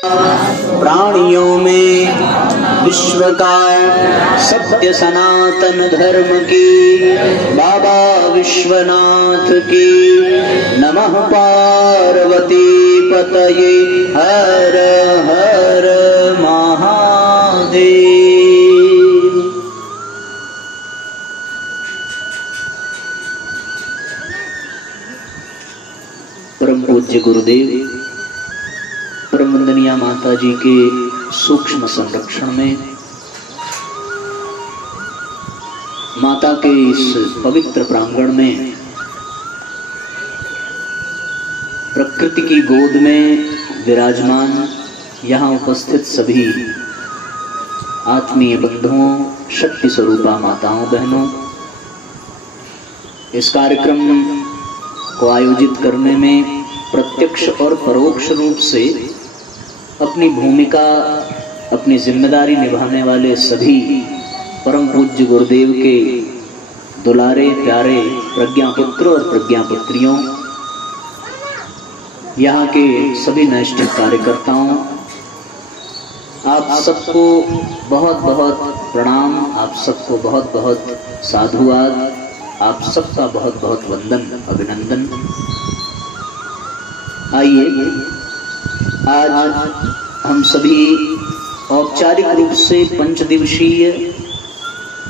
प्राणियों में विश्व का सत्य सनातन धर्म की बाबा विश्वनाथ की नमः पार्वती पतये हर हर महादेव। परम पूज्य गुरुदेव परम वंदनीय माता जी के सूक्ष्म संरक्षण में माता के इस पवित्र प्रांगण में प्रकृति की गोद में विराजमान यहाँ उपस्थित सभी आत्मीय बंधुओं, शक्ति स्वरूपा माताओं बहनों, इस कार्यक्रम को आयोजित करने में प्रत्यक्ष और परोक्ष रूप से अपनी भूमिका, अपनी जिम्मेदारी निभाने वाले सभी परम पूज्य गुरुदेव के दुलारे प्यारे प्रज्ञापुत्र और प्रज्ञापुत्रियों, यहाँ के सभी नैष्ठिक कार्यकर्ताओं, आप सबको बहुत बहुत प्रणाम, आप सबको बहुत बहुत साधुवाद, आप सबका बहुत बहुत वंदन, अभिनंदन। आइए आज हम सभी औपचारिक रूप से पंचदिवसीय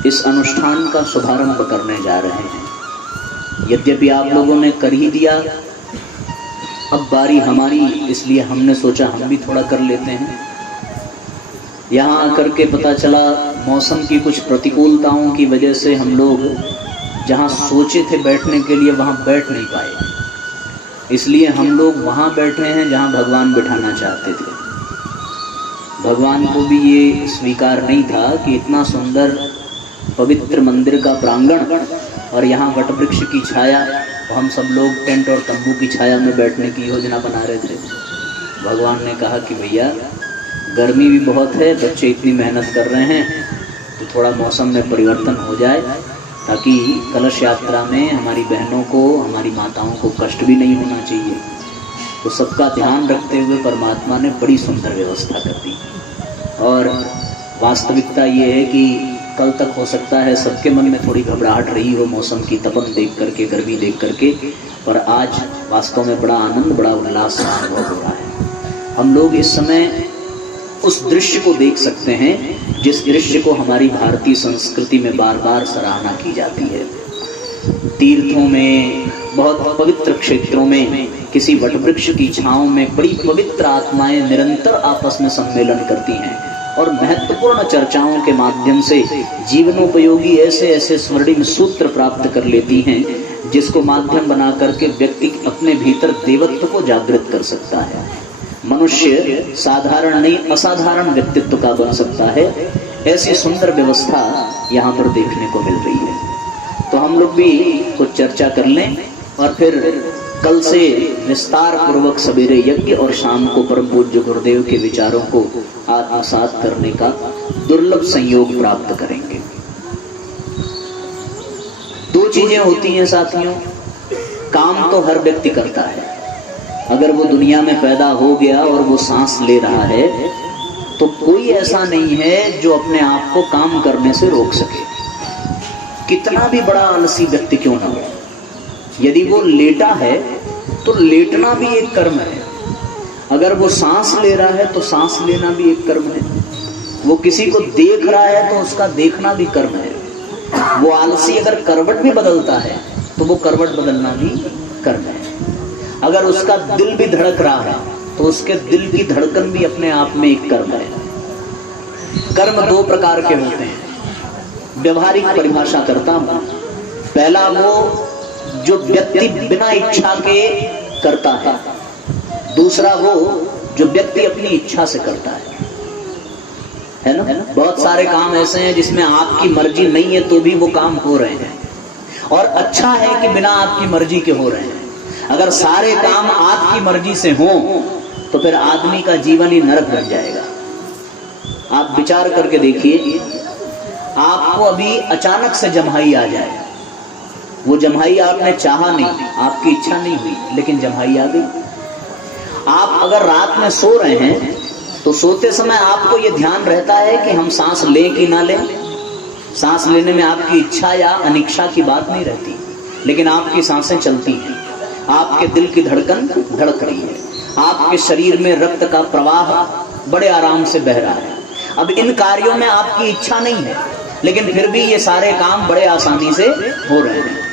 इस अनुष्ठान का शुभारंभ करने जा रहे हैं। यद्यपि आप लोगों ने कर ही दिया, अब बारी हमारी, इसलिए हमने सोचा हम भी थोड़ा कर लेते हैं। यहाँ आकर के पता चला मौसम की कुछ प्रतिकूलताओं की वजह से हम लोग जहाँ सोचे थे बैठने के लिए वहाँ बैठ नहीं पाए, इसलिए हम लोग वहाँ बैठे हैं जहाँ भगवान बिठाना चाहते थे। भगवान को भी ये स्वीकार नहीं था कि इतना सुंदर पवित्र मंदिर का प्रांगण और यहाँ वटवृक्ष की छाया, तो हम सब लोग टेंट और तंबू की छाया में बैठने की योजना बना रहे थे। भगवान ने कहा कि भैया गर्मी भी बहुत है, बच्चे इतनी मेहनत कर रहे हैं, तो थोड़ा मौसम में परिवर्तन हो जाए ताकि कलश यात्रा में हमारी बहनों को, हमारी माताओं को कष्ट भी नहीं होना चाहिए। तो सबका ध्यान रखते हुए परमात्मा ने बड़ी सुंदर व्यवस्था कर दी। और वास्तविकता ये है कि कल तक हो सकता है सबके मन में थोड़ी घबराहट रही हो मौसम की तपन देख करके, गर्मी देख करके, पर आज वास्तव में बड़ा आनंद, बड़ा उल्लास का अनुभव हो रहा है। हम लोग इस समय उस दृश्य को देख सकते हैं जिस दृश्य को हमारी भारतीय संस्कृति में बार बार सराहना की जाती है। तीर्थों में, बहुत पवित्र क्षेत्रों में, किसी वटवृक्ष की छांव में बड़ी पवित्र आत्माएं निरंतर आपस में सम्मेलन करती हैं और महत्वपूर्ण चर्चाओं के माध्यम से जीवनोपयोगी ऐसे ऐसे स्वर्णिम सूत्र प्राप्त कर लेती हैं जिसको माध्यम बना करके व्यक्ति अपने भीतर देवत्व को जागृत कर सकता है। मनुष्य साधारण नहीं, असाधारण व्यक्तित्व का बन सकता है। ऐसी सुंदर व्यवस्था यहाँ पर देखने को मिल रही है। तो हम लोग भी कुछ चर्चा कर लें और फिर कल से विस्तार पूर्वक सवेरे यज्ञ और शाम को परम पूज्य गुरुदेव के विचारों को आत्मसात करने का दुर्लभ संयोग प्राप्त करेंगे। दो चीजें होती हैं साथियों, काम तो हर व्यक्ति करता है। अगर वो दुनिया में पैदा हो गया और वो सांस ले रहा है तो कोई ऐसा नहीं है जो अपने आप को काम करने से रोक सके, कितना भी बड़ा आलसी व्यक्ति क्यों ना हो। यदि वो लेटा है तो लेटना भी एक कर्म है, अगर वो सांस ले रहा है तो सांस लेना भी एक कर्म है, वो किसी को देख रहा है तो उसका देखना भी कर्म है, वो आलसी अगर करवट भी बदलता है तो वो करवट बदलना भी कर्म है, अगर उसका दिल भी धड़क रहा है तो उसके दिल की धड़कन भी अपने आप में एक कर्म है। कर्म दो प्रकार के होते हैं, व्यवहारिक परिभाषा करता हूं। पहला वो जो व्यक्ति बिना इच्छा के करता है, दूसरा वो जो व्यक्ति अपनी इच्छा से करता है ना? बहुत सारे काम ऐसे हैं जिसमें आपकी मर्जी नहीं है तो भी वो काम हो रहे हैं, और अच्छा है कि बिना आपकी मर्जी के हो रहे हैं। अगर सारे काम आपकी मर्जी से हों तो फिर आदमी का जीवन ही नरक बन जाएगा। आप विचार करके देखिए, आपको अभी अचानक से जम्हाई आ जाए, वो जम्हाई आपने चाहा नहीं, आपकी इच्छा नहीं हुई, लेकिन जम्हाई आ गई। आप अगर रात में सो रहे हैं तो सोते समय आपको ये ध्यान रहता है कि हम सांस लें कि ना लें। सांस लेने में आपकी इच्छा या अनिच्छा की बात नहीं रहती, लेकिन आपकी सांसें चलती हैं, आपके दिल की धड़कन धड़क रही है, आपके शरीर में रक्त का प्रवाह बड़े आराम से बह रहा है। अब इन कार्यों में आपकी इच्छा नहीं है, लेकिन फिर भी ये सारे काम बड़े आसानी से हो रहे हैं।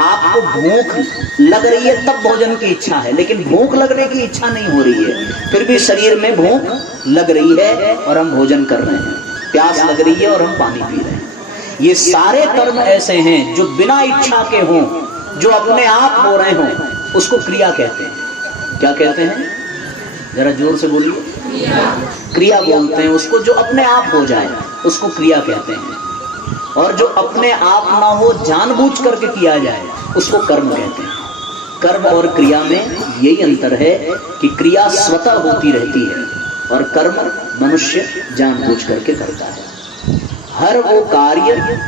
आपको भूख लग रही है तब भोजन की इच्छा है, लेकिन भूख लगने की इच्छा नहीं हो रही है, फिर भी शरीर में भूख लग रही है और हम भोजन कर रहे हैं। प्यास लग रही है और हम पानी पी रहे हैं। ये सारे कर्म ऐसे हैं जो बिना इच्छा के हों, जो अपने आप हो रहे हों, उसको क्रिया कहते हैं। क्या कहते हैं? जरा जोर से बोलिए। क्रिया बोलते हैं उसको, जो अपने आप हो जाए उसको क्रिया कहते हैं। और जो अपने आप ना हो, जानबूझ करके किया जाए, उसको कर्म कहते हैं। कर्म और क्रिया में यही अंतर है कि क्रिया स्वतः होती रहती है और कर्म मनुष्य जानबूझ करके करता है। हर वो कार्य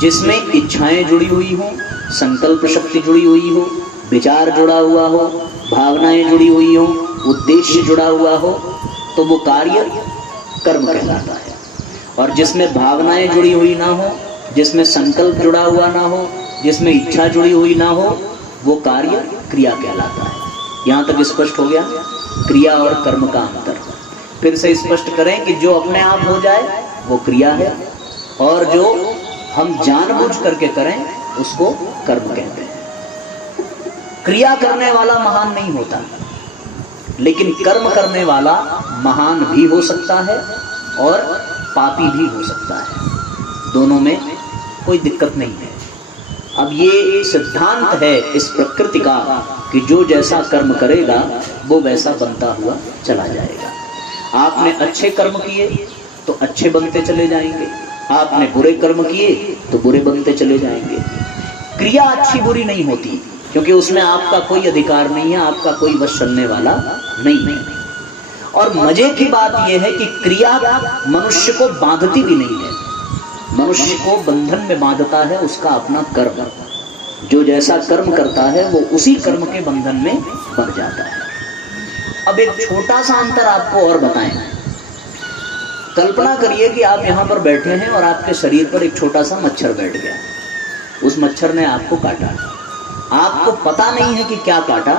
जिसमें इच्छाएं जुड़ी हुई हो, संकल्प शक्ति जुड़ी हुई हो, विचार जुड़ा हुआ हो, भावनाएं जुड़ी हुई हो, उद्देश्य जुड़ा हुआ हो, तो वो कार्य कर्म कहलाता है। और जिसमें भावनाएं जुड़ी हुई ना हो, जिसमें संकल्प जुड़ा हुआ ना हो, जिसमें इच्छा जुड़ी हुई ना हो, वो कार्य क्रिया कहलाता है। यहाँ तक स्पष्ट हो गया क्रिया और कर्म का अंतर। फिर से स्पष्ट करें कि जो अपने आप हो जाए वो क्रिया है, और जो हम जानबूझ करके करें उसको कर्म कहते हैं। क्रिया करने वाला महान नहीं होता, लेकिन कर्म करने वाला महान भी हो सकता है और पापी भी हो सकता है। दोनों में कोई दिक्कत नहीं है। अब ये सिद्धांत है इस प्रकृति का कि जो जैसा कर्म करेगा वो वैसा बनता हुआ चला जाएगा। आपने अच्छे कर्म किए तो अच्छे बनते चले जाएंगे, आपने बुरे कर्म किए तो बुरे बनते चले जाएंगे। क्रिया अच्छी बुरी नहीं होती, क्योंकि उसमें आपका कोई अधिकार नहीं है, आपका कोई वश चलने वाला नहीं है। और मजे की बात यह है कि क्रिया मनुष्य को बांधती भी नहीं है। मनुष्य को बंधन में बांधता है उसका अपना कर्म। जो जैसा कर्म करता है वो उसी कर्म के बंधन में बंध जाता है। अब एक छोटा सा अंतर आपको और बताएं। कल्पना करिए कि आप यहाँ पर बैठे हैं और आपके शरीर पर एक छोटा सा मच्छर बैठ गया। उस मच्छर ने आपको काटा, आपको पता नहीं है कि क्या काटा,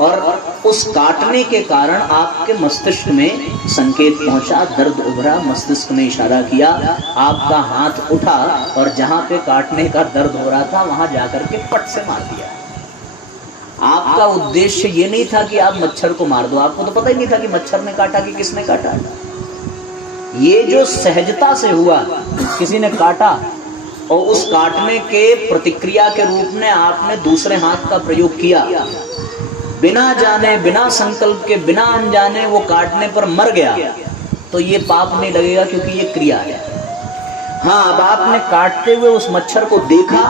और उस काटने के कारण आपके मस्तिष्क में संकेत पहुंचा, दर्द उभरा, मस्तिष्क ने इशारा किया, आपका हाथ उठा और जहां पे काटने का दर्द हो रहा था वहां जाकर के पट से मार दिया। आपका उद्देश्य ये नहीं था कि आप मच्छर को मार दो, आपको तो पता ही नहीं था कि मच्छर ने काटा कि किसने काटा। ये जो सहजता से हुआ, किसी ने काटा और उस काटने के प्रतिक्रिया के रूप में आपने दूसरे हाथ का प्रयोग किया, बिना जाने, बिना संकल्प के, बिना अनजाने वो काटने पर मर गया, तो ये पाप नहीं लगेगा, क्योंकि ये क्रिया है। हाँ, अब आपने काटते हुए उस मच्छर को देखा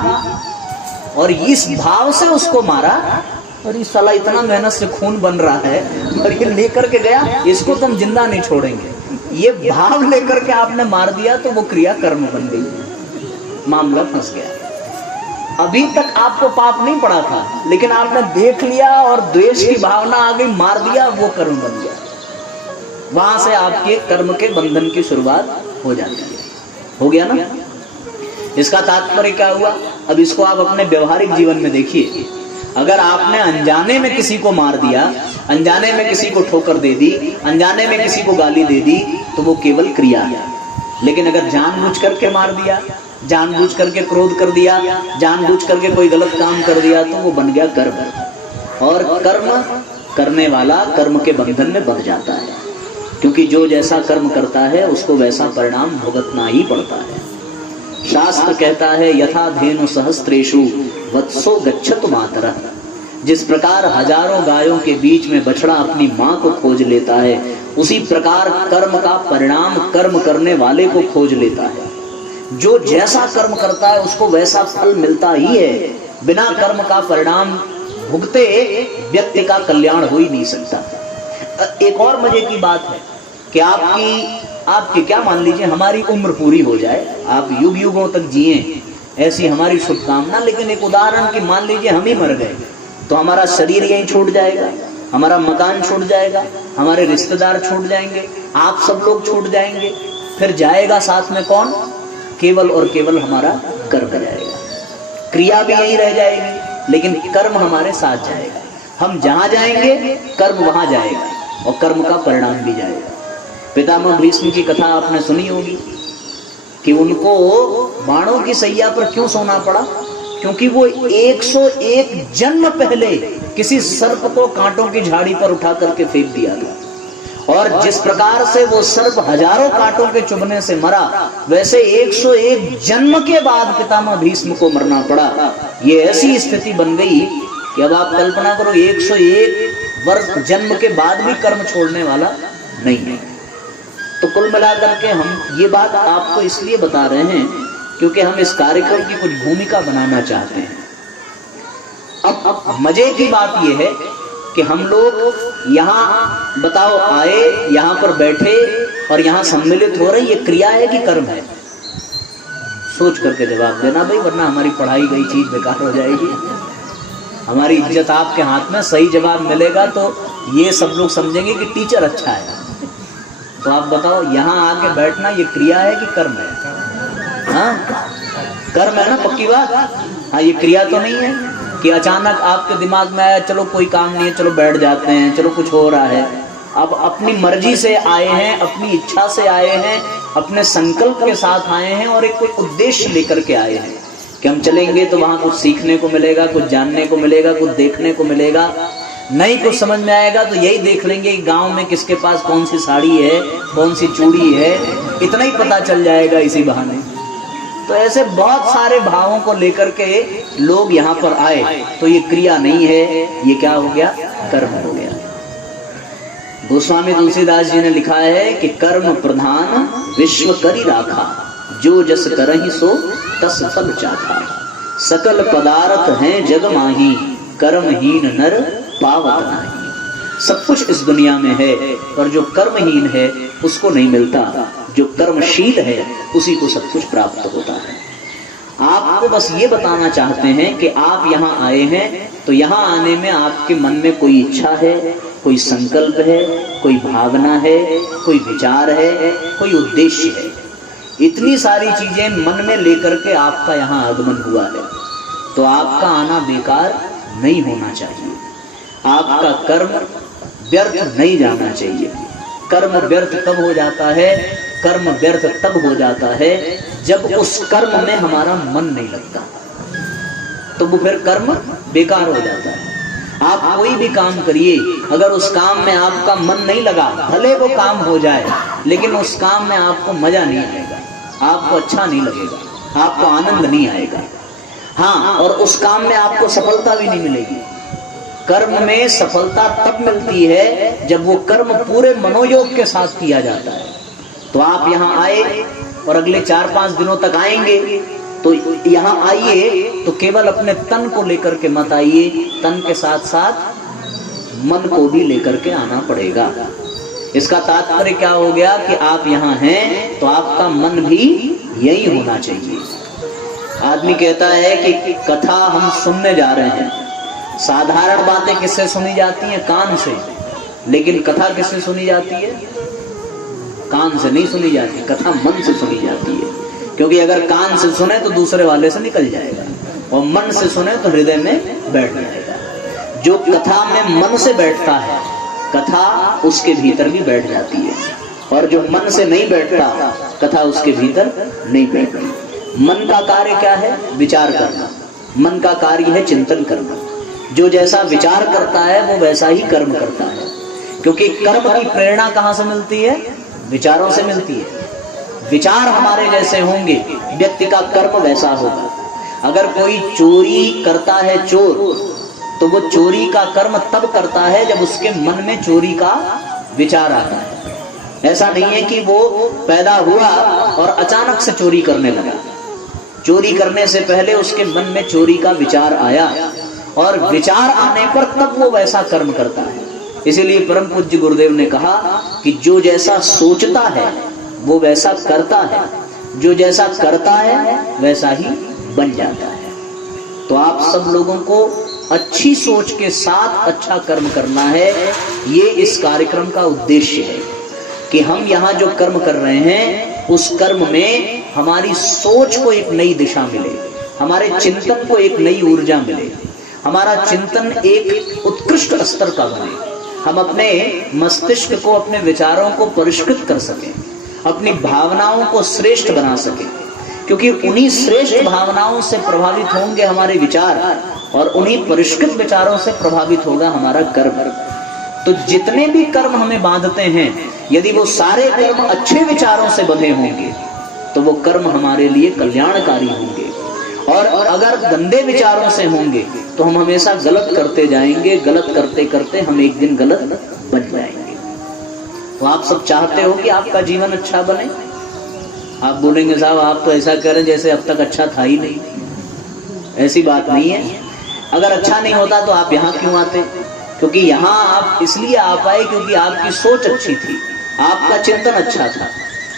और इस भाव से उसको मारा, और ये साला इतना मेहनत से खून बन रहा है और ये लेकर के गया, इसको तो हम जिंदा नहीं छोड़ेंगे, ये भाव लेकर के आपने मार दिया, तो वो क्रिया कर्म बन गई, मामला फंस गया। अभी तक आपको पाप नहीं पड़ा था, लेकिन आपने देख लिया और द्वेष की भावना आ गई, मार दिया, वो कर्म बन गया। वहां से आपके कर्म के बंधन की शुरुआत हो जाती है। हो गया ना? इसका तात्पर्य क्या हुआ? अब इसको आप अपने व्यवहारिक जीवन में देखिए। अगर आपने अनजाने में किसी को मार दिया, अनजाने में किसी को ठोकर दे दी, अनजाने में किसी को गाली दे दी, तो वो केवल क्रिया है। लेकिन अगर जानबूझ करके मार दिया, जानबूझ करके क्रोध कर दिया, जानबूझ करके कोई गलत काम कर दिया, तो वो बन गया कर्म। और कर्म करने वाला कर्म के बंधन में बंध जाता है, क्योंकि जो जैसा कर्म करता है उसको वैसा परिणाम भुगतना ही पड़ता है। शास्त्र कहता है, यथा धेनु सहस्त्रेषु वत्सो गच्छतु मातरः। जिस प्रकार हजारों गायों के बीच में बछड़ा अपनी माँ को खोज लेता है, उसी प्रकार कर्म का परिणाम कर्म करने वाले को खोज लेता है। जो जैसा कर्म करता है उसको वैसा फल मिलता ही है। बिना कर्म का परिणाम भुगते व्यक्ति का कल्याण हो ही नहीं सकता। एक और मजे की बात है कि आपकी क्या, मान लीजिए हमारी उम्र पूरी हो जाए, आप युग युगों तक जिए, ऐसी हमारी शुभकामना, लेकिन एक उदाहरण कि मान लीजिए हम ही मर गए, तो हमारा शरीर यहीं छूट जाएगा, हमारा मकान छूट जाएगा, हमारे रिश्तेदार छूट जाएंगे, आप सब लोग छूट जाएंगे, फिर जाएगा साथ में कौन? केवल और केवल हमारा कर्म जाएगा। क्रिया भी यही रह जाएगी, लेकिन कर्म हमारे साथ जाएगा। हम जहां जाएंगे कर्म वहां जाएगा और कर्म का परिणाम भी जाएगा। पितामह भीष्म की कथा आपने सुनी होगी कि उनको बाणों की सैया पर क्यों सोना पड़ा? क्योंकि वो 101 जन्म पहले किसी सर्प को कांटों की झाड़ी पर उठा करके फेंक दिया था, और जिस प्रकार से वो सर्प हजारों कांटों के चुभने से मरा, वैसे 101 जन्म के बाद पितामह भीष्म को मरना पड़ा। ये ऐसी स्थिति बन गई कि अब आप कल्पना करो 101 वर्ष जन्म के बाद भी कर्म छोड़ने वाला नहीं है। तो कुल मिलाकर के हम ये बात आपको इसलिए बता रहे हैं क्योंकि हम इस कार्यक्रम की कुछ भूमिका बनाना चाहते हैं। अब मजे की बात यह है कि हम लोग यहाँ बताओ आए, यहाँ पर बैठे और यहाँ सम्मिलित हो रहे, ये क्रिया है कि कर्म है? सोच करके जवाब देना भाई, वरना हमारी पढ़ाई गई चीज बेकार हो जाएगी। हमारी इज्जत आपके हाथ में। सही जवाब मिलेगा तो ये सब लोग समझेंगे कि टीचर अच्छा है। तो आप बताओ, यहाँ आके बैठना ये क्रिया है कि कर्म है? हाँ, कर्म है ना, पक्की बात। हाँ, ये क्रिया तो नहीं है कि अचानक आपके दिमाग में आया चलो कोई काम नहीं है, चलो बैठ जाते हैं, चलो कुछ हो रहा है। आप अपनी मर्जी से आए हैं, अपनी इच्छा से आए हैं, अपने संकल्प के साथ आए हैं और एक कोई उद्देश्य लेकर के आए हैं कि हम चलेंगे तो वहां कुछ सीखने को मिलेगा, कुछ जानने को मिलेगा, कुछ देखने को मिलेगा। नहीं कुछ समझ में आएगा तो यही देख लेंगे कि गांव में किसके पास कौन सी साड़ी है, कौन सी चूड़ी है, इतना ही पता चल जाएगा इसी बहाने। तो ऐसे बहुत सारे भावों को लेकर के लोग यहाँ पर आए, तो ये क्रिया नहीं है, ये क्या हो गया? कर्म हो गया। गोस्वामी तुलसीदास जी ने लिखा है कि कर्म प्रधान विश्व करी राखा, जो जस करहि सो तस सब चाखा। सकल पदार्थ हैं जग माही, कर्महीन नर पावत नाही। सब कुछ इस दुनिया में है, पर जो कर्महीन है उसको नहीं मिलता। जो कर्मशील है उसी को सब कुछ प्राप्त होता है। आपको बस ये बताना चाहते हैं कि आप यहाँ आए हैं तो यहाँ आने में आपके मन में कोई इच्छा है, कोई संकल्प है, कोई भावना है, कोई विचार है, कोई उद्देश्य है। इतनी सारी चीजें मन में लेकर के आपका यहाँ आगमन हुआ है, तो आपका आना बेकार नहीं होना चाहिए। आपका कर्म व्यर्थ नहीं जाना चाहिए। कर्म व्यर्थ कब हो जाता है? कर्म व्यर्थ तब हो जाता है जब उस कर्म में हमारा मन नहीं लगता, तो वो फिर कर्म बेकार हो जाता है। आप कोई भी काम करिए, अगर उस काम में आपका मन नहीं लगा, भले वो काम हो जाए, लेकिन उस काम में आपको मजा नहीं आएगा, आपको अच्छा नहीं लगेगा, आपको आनंद नहीं आएगा। हाँ, और उस काम में आपको सफलता भी नहीं मिलेगी। कर्म में सफलता तब मिलती है जब वो कर्म पूरे मनोयोग के साथ किया जाता है। तो आप यहाँ आए और अगले 4-5 दिनों तक आएंगे, तो यहाँ आइए तो केवल अपने तन को लेकर के मत आइए, तन के साथ साथ मन को भी लेकर के आना पड़ेगा। इसका तात्पर्य क्या हो गया कि आप यहाँ हैं तो आपका मन भी यही होना चाहिए। आदमी कहता है कि कथा हम सुनने जा रहे हैं। साधारण बातें किससे सुनी जाती हैं? कान से। लेकिन कथा किससे सुनी जाती है? कान से नहीं सुनी जाती, कथा मन से सुनी जाती है। क्योंकि अगर कान से सुने तो दूसरे वाले से निकल जाएगा, और मन से सुने तो हृदय में बैठ जाएगा। जो कथा में मन से बैठता है, कथा उसके भीतर भी बैठ जाती है, और जो मन से नहीं बैठता, कथा उसके भीतर नहीं बैठती। मन का कार्य क्या है? विचार करना। मन का कार्य है चिंतन करना। जो जैसा विचार करता है वो वैसा ही कर्म करता है, क्योंकि कर्म की प्रेरणा कहाँ से मिलती है? विचारों से मिलती है। विचार हमारे जैसे होंगे, व्यक्ति का कर्म वैसा होगा। अगर कोई चोरी करता है चोर, तो वो चोरी का कर्म तब करता है जब उसके मन में चोरी का विचार आता है। ऐसा नहीं है कि वो पैदा हुआ और अचानक से चोरी करने लगा। चोरी करने से पहले उसके मन में चोरी का विचार आया, और विचार आने पर तब वो वैसा कर्म करता है। इसीलिए परम पूज्य गुरुदेव ने कहा कि जो जैसा सोचता है वो वैसा करता है, जो जैसा करता है वैसा ही बन जाता है। तो आप सब लोगों को अच्छी सोच के साथ अच्छा कर्म करना है। ये इस कार्यक्रम का उद्देश्य है कि हम यहाँ जो कर्म कर रहे हैं उस कर्म में हमारी सोच को एक नई दिशा मिले, हमारे चिंतन को एक नई ऊर्जा मिले, हमारा चिंतन एक उत्कृष्ट स्तर का बने, हम अपने मस्तिष्क को, अपने विचारों को परिष्कृत कर सकें, अपनी भावनाओं को श्रेष्ठ बना सकें, क्योंकि उन्हीं श्रेष्ठ भावनाओं से प्रभावित होंगे हमारे विचार और उन्हीं परिष्कृत विचारों से प्रभावित होगा हमारा कर्म। तो जितने भी कर्म हमें बांधते हैं, यदि वो सारे कर्म अच्छे विचारों से बंधे होंगे तो वो कर्म हमारे लिए कल्याणकारी होंगे, और अगर गंदे विचारों से होंगे तो हम हमेशा गलत करते जाएंगे, गलत करते करते हम एक दिन गलत बन जाएंगे। तो आप सब चाहते हो कि आपका जीवन अच्छा बने। आप बोलेंगे साहब आप तो ऐसा करें जैसे अब तक अच्छा था ही नहीं। ऐसी बात नहीं है। अगर अच्छा नहीं होता तो आप यहाँ क्यों आते? क्योंकि यहाँ आप इसलिए आ पाए क्योंकि आपकी सोच अच्छी थी, आपका चिंतन अच्छा था।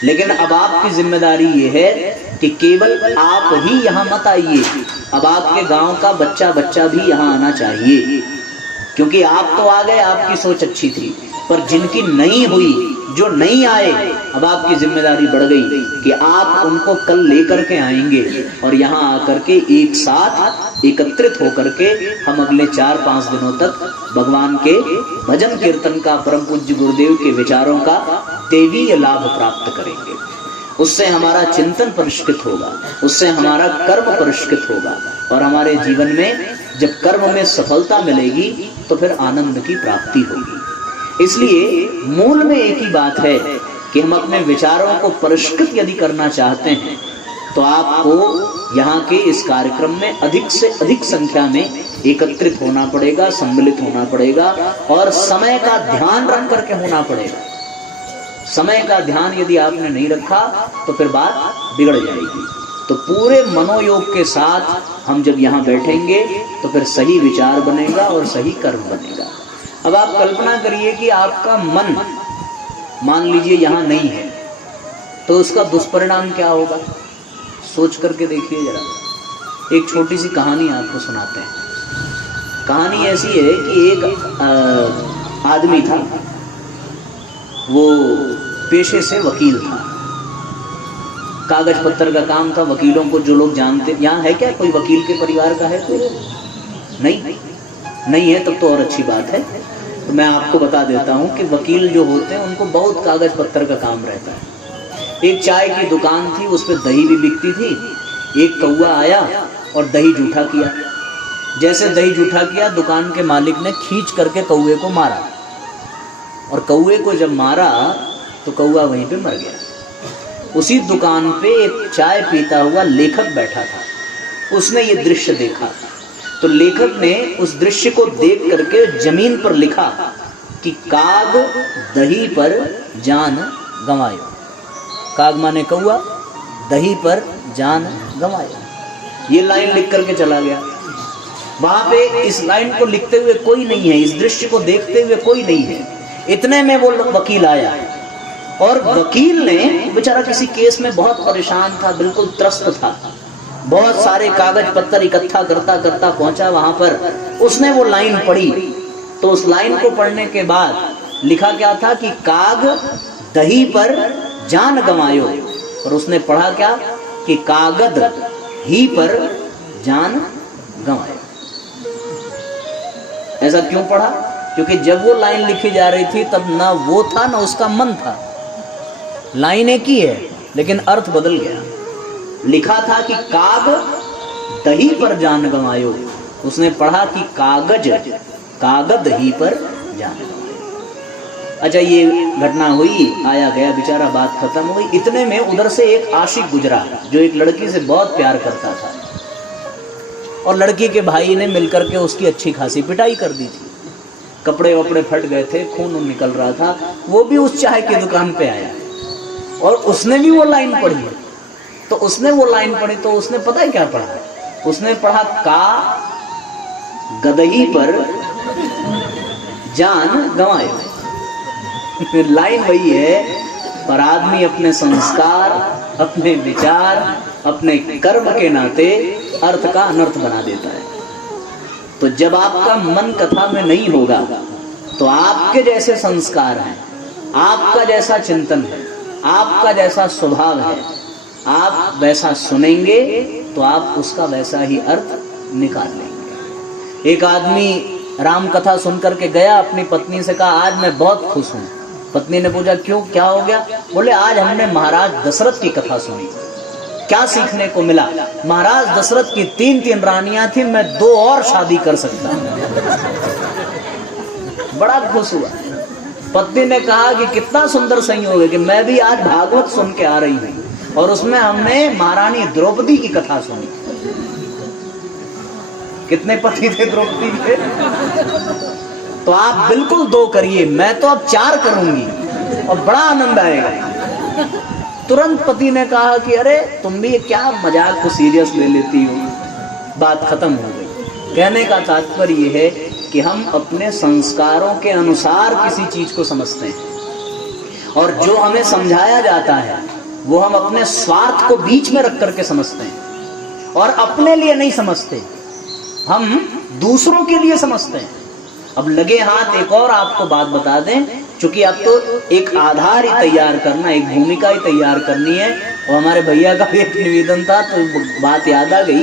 लेकिन अब आपकी जिम्मेदारी ये है कि केवल आप ही यहाँ मत आइए, अब आपके गांव का बच्चा बच्चा भी यहाँ आना चाहिए, क्योंकि आप तो आ गए, आपकी सोच अच्छी थी, पर जिनकी नहीं हुई, जो नहीं आए, अब आपकी जिम्मेदारी बढ़ गई कि आप उनको कल लेकर के आएंगे और यहाँ आकर के एक साथ एकत्रित होकर के हम अगले 4-5 दिनों तक भगवान के भजन कीर्तन का, परम पूज्य गुरुदेव के विचारों का दैवीय लाभ प्राप्त करेंगे। उससे हमारा चिंतन परिष्कृत होगा, उससे हमारा कर्म परिष्कृत होगा, और हमारे जीवन में जब कर्म में सफलता मिलेगी तो फिर आनंद की प्राप्ति होगी। इसलिए मूल में एक ही बात है कि हम अपने विचारों को परिष्कृत यदि करना चाहते हैं तो आपको यहाँ के इस कार्यक्रम में अधिक से अधिक संख्या में एकत्रित होना पड़ेगा, सम्मिलित होना पड़ेगा, और समय का ध्यान रख करके होना पड़ेगा। समय का ध्यान यदि आपने नहीं रखा तो फिर बात बिगड़ जाएगी। तो पूरे मनोयोग के साथ हम जब यहाँ बैठेंगे तो फिर सही विचार बनेगा और सही कर्म बनेगा। अब आप कल्पना करिए कि आपका मन मान लीजिए यहाँ नहीं है, तो उसका दुष्परिणाम क्या होगा? सोच करके देखिए जरा। एक छोटी सी कहानी आपको सुनाते हैं। कहानी ऐसी है कि एक आदमी था, वो पेशे से वकील था, कागज पत्तर का काम था। वकीलों को जो लोग जानते, यहाँ है क्या कोई वकील के परिवार का है कोई? नहीं है, तब तो और अच्छी बात है। तो मैं आपको बता देता हूँ कि वकील जो होते हैं उनको बहुत कागज पत्तर का काम रहता है। एक चाय की दुकान थी, उस पर दही भी बिकती थी। एक कौवा आया और दही जूठा किया। जैसे दही जूठा किया, दुकान के मालिक ने खींच करके कौवे को मारा, और कौवे को जब मारा तो कौवा वहीं पे मर गया। उसी दुकान पे एक चाय पीता हुआ लेखक बैठा था, उसने ये दृश्य देखा। तो लेखक ने उस दृश्य को देख करके जमीन पर लिखा कि काग दही पर जान गंवायो। काग माने कौआ, दही पर जान गंवायो। ये लाइन लिख करके चला गया। वहां पे इस लाइन को लिखते हुए कोई नहीं है, इस दृश्य को देखते हुए कोई नहीं है। इतने में वो वकील आया, और वकील ने, बेचारा किसी केस में बहुत परेशान था, बिल्कुल त्रस्त था, बहुत सारे कागज पत्तर इकट्ठा करता करता पहुंचा वहां पर। उसने वो लाइन पढ़ी, तो उस लाइन को पढ़ने के बाद लिखा क्या था कि काग दही पर जान गंवायो, और उसने पढ़ा क्या कि कागद ही पर जान गंवायो। ऐसा क्यों पढ़ा? क्योंकि जब वो लाइन लिखी जा रही थी तब ना वो था ना उसका मन था। लाइन एक ही है लेकिन अर्थ बदल गया। लिखा था कि काग दही पर जान गंवायो, उसने पढ़ा कि कागद ही पर जान गंवायो। अच्छा, ये घटना हुई, आया गया बेचारा, बात खत्म हो गई। इतने में उधर से एक आशिक गुजरा जो एक लड़की से बहुत प्यार करता था, और लड़की के भाई ने मिलकर के उसकी अच्छी खासी पिटाई कर दी थी। कपड़े वपड़े फट गए थे, खून निकल रहा था। वो भी उस चाय की दुकान पे आया और उसने भी वो लाइन पढ़ी। तो उसने वो लाइन पढ़ी तो उसने पता है क्या पढ़ा? उसने पढ़ा का गदही पर जान गंवायो। लाइन वही है, पर आदमी अपने संस्कार, अपने विचार, अपने कर्म के नाते अर्थ का अनर्थ बना देता है। तो जब आपका मन कथा में नहीं होगा तो आपके जैसे संस्कार हैं, आपका जैसा चिंतन है, आपका जैसा स्वभाव है, आप वैसा सुनेंगे तो आप उसका वैसा ही अर्थ निकाल लेंगे। एक आदमी राम कथा सुनकर के गया, अपनी पत्नी से कहा आज मैं बहुत खुश हूँ। पत्नी ने पूछा क्यों, क्या हो गया? बोले आज हमने महाराज दशरथ की कथा सुनी, क्या सीखने को मिला? महाराज दशरथ की 3 रानियां थी, मैं 2 और शादी कर सकता हूं। बड़ा खुश हुआ। पत्नी ने कहा कि कितना सुंदर संयोग है कि मैं भी आज भागवत सुन के आ रही हूं और उसमें हमने महारानी द्रौपदी की कथा सुनी। कितने पति थे द्रौपदी के? तो आप बिल्कुल 2 करिए, मैं तो अब 4 करूंगी और बड़ा आनंद आएगा। तुरंत पति ने कहा कि अरे तुम भी क्या मजाक को सीरियस ले लेती हो। बात खत्म हो गई। कहने का तात्पर्य यह है कि हम अपने संस्कारों के अनुसार किसी चीज को समझते हैं और जो हमें समझाया जाता है वो हम अपने स्वार्थ को बीच में रख करके समझते हैं और अपने लिए नहीं समझते, हम दूसरों के लिए समझते हैं। अब लगे हाथ एक और आपको बात बता दें, चूंकि अब तो एक आधार ही तैयार करना, एक भूमिका ही तैयार करनी है। और हमारे भैया का भी एक निवेदन था तो बात याद आ गई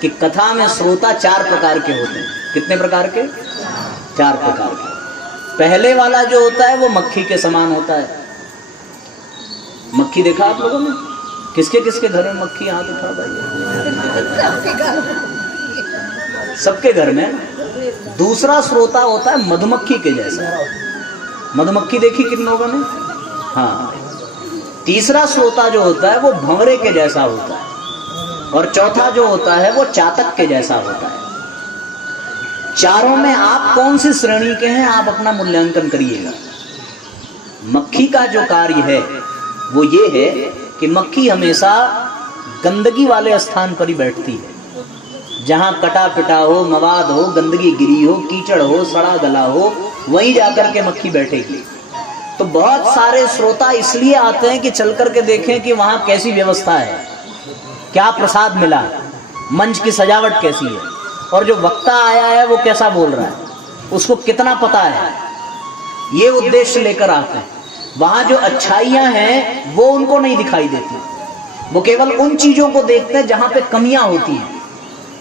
कि कथा में श्रोता 4 प्रकार के होते हैं। कितने प्रकार के? 4 प्रकार के। पहले वाला जो होता है वो मक्खी के समान होता है। मक्खी देखा आप लोगों ने? किसके किसके घर में मक्खी? हाथ उठा भाई। सबके घर में। दूसरा श्रोता होता है मधुमक्खी के जैसा। मधुमक्खी देखी किन लोगों ने? हाँ। तीसरा श्रोता जो होता है वो भंवरे के जैसा होता है और चौथा जो होता है वो चातक के जैसा होता है। चारों में आप कौन सी श्रेणी के हैं, आप अपना मूल्यांकन करिएगा। मक्खी का जो कार्य है वो ये है कि मक्खी हमेशा गंदगी वाले स्थान पर ही बैठती है। जहां कटा पिटा हो, मवाद हो, गंदगी गिरी हो, कीचड़ हो, सड़ा गला हो, वहीं जाकर के मक्खी बैठेगी। तो बहुत सारे श्रोता इसलिए आते हैं कि चल करके देखें कि वहां कैसी व्यवस्था है, क्या प्रसाद मिला, मंच की सजावट कैसी है और जो वक्ता आया है वो कैसा बोल रहा है, उसको कितना पता है। ये उद्देश्य लेकर आते हैं। वहां जो अच्छाइयां हैं वो उनको नहीं दिखाई देती, वो केवल उन चीजों को देखते हैं जहां पे कमियां होती हैं।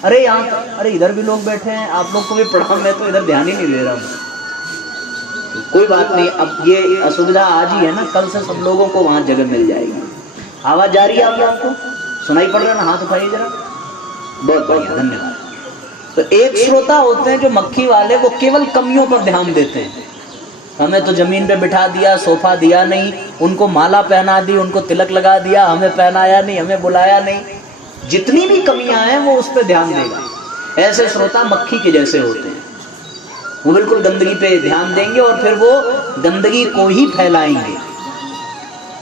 अरे यहाँ, अरे इधर भी लोग बैठे हैं, आप लोग को भी पढ़ा, मैं तो इधर ध्यान ही नहीं दे रहा हूँ। तो कोई बात नहीं, अब ये असुविधा आज ही है ना, कल से सब लोगों को वहां जगह मिल जाएगी। आवाज जा रही है आप लोगों को? सुनाई पड़ रहा है ना? हाथ उठाइए जरा। बहुत बढ़िया, धन्यवाद। तो एक श्रोता होते हैं जो मक्खी वाले, वो केवल कमियों पर ध्यान देते हैं। हमें तो जमीन पे बिठा दिया, सोफा दिया नहीं, उनको माला पहना दी, उनको तिलक लगा दिया, हमें पहनाया नहीं, हमें बुलाया नहीं। जितनी भी कमियां हैं वो उस पर ध्यान देगा। ऐसे श्रोता मक्खी के जैसे होते हैं। वो बिल्कुल गंदगी पे ध्यान देंगे और फिर वो गंदगी को ही फैलाएंगे।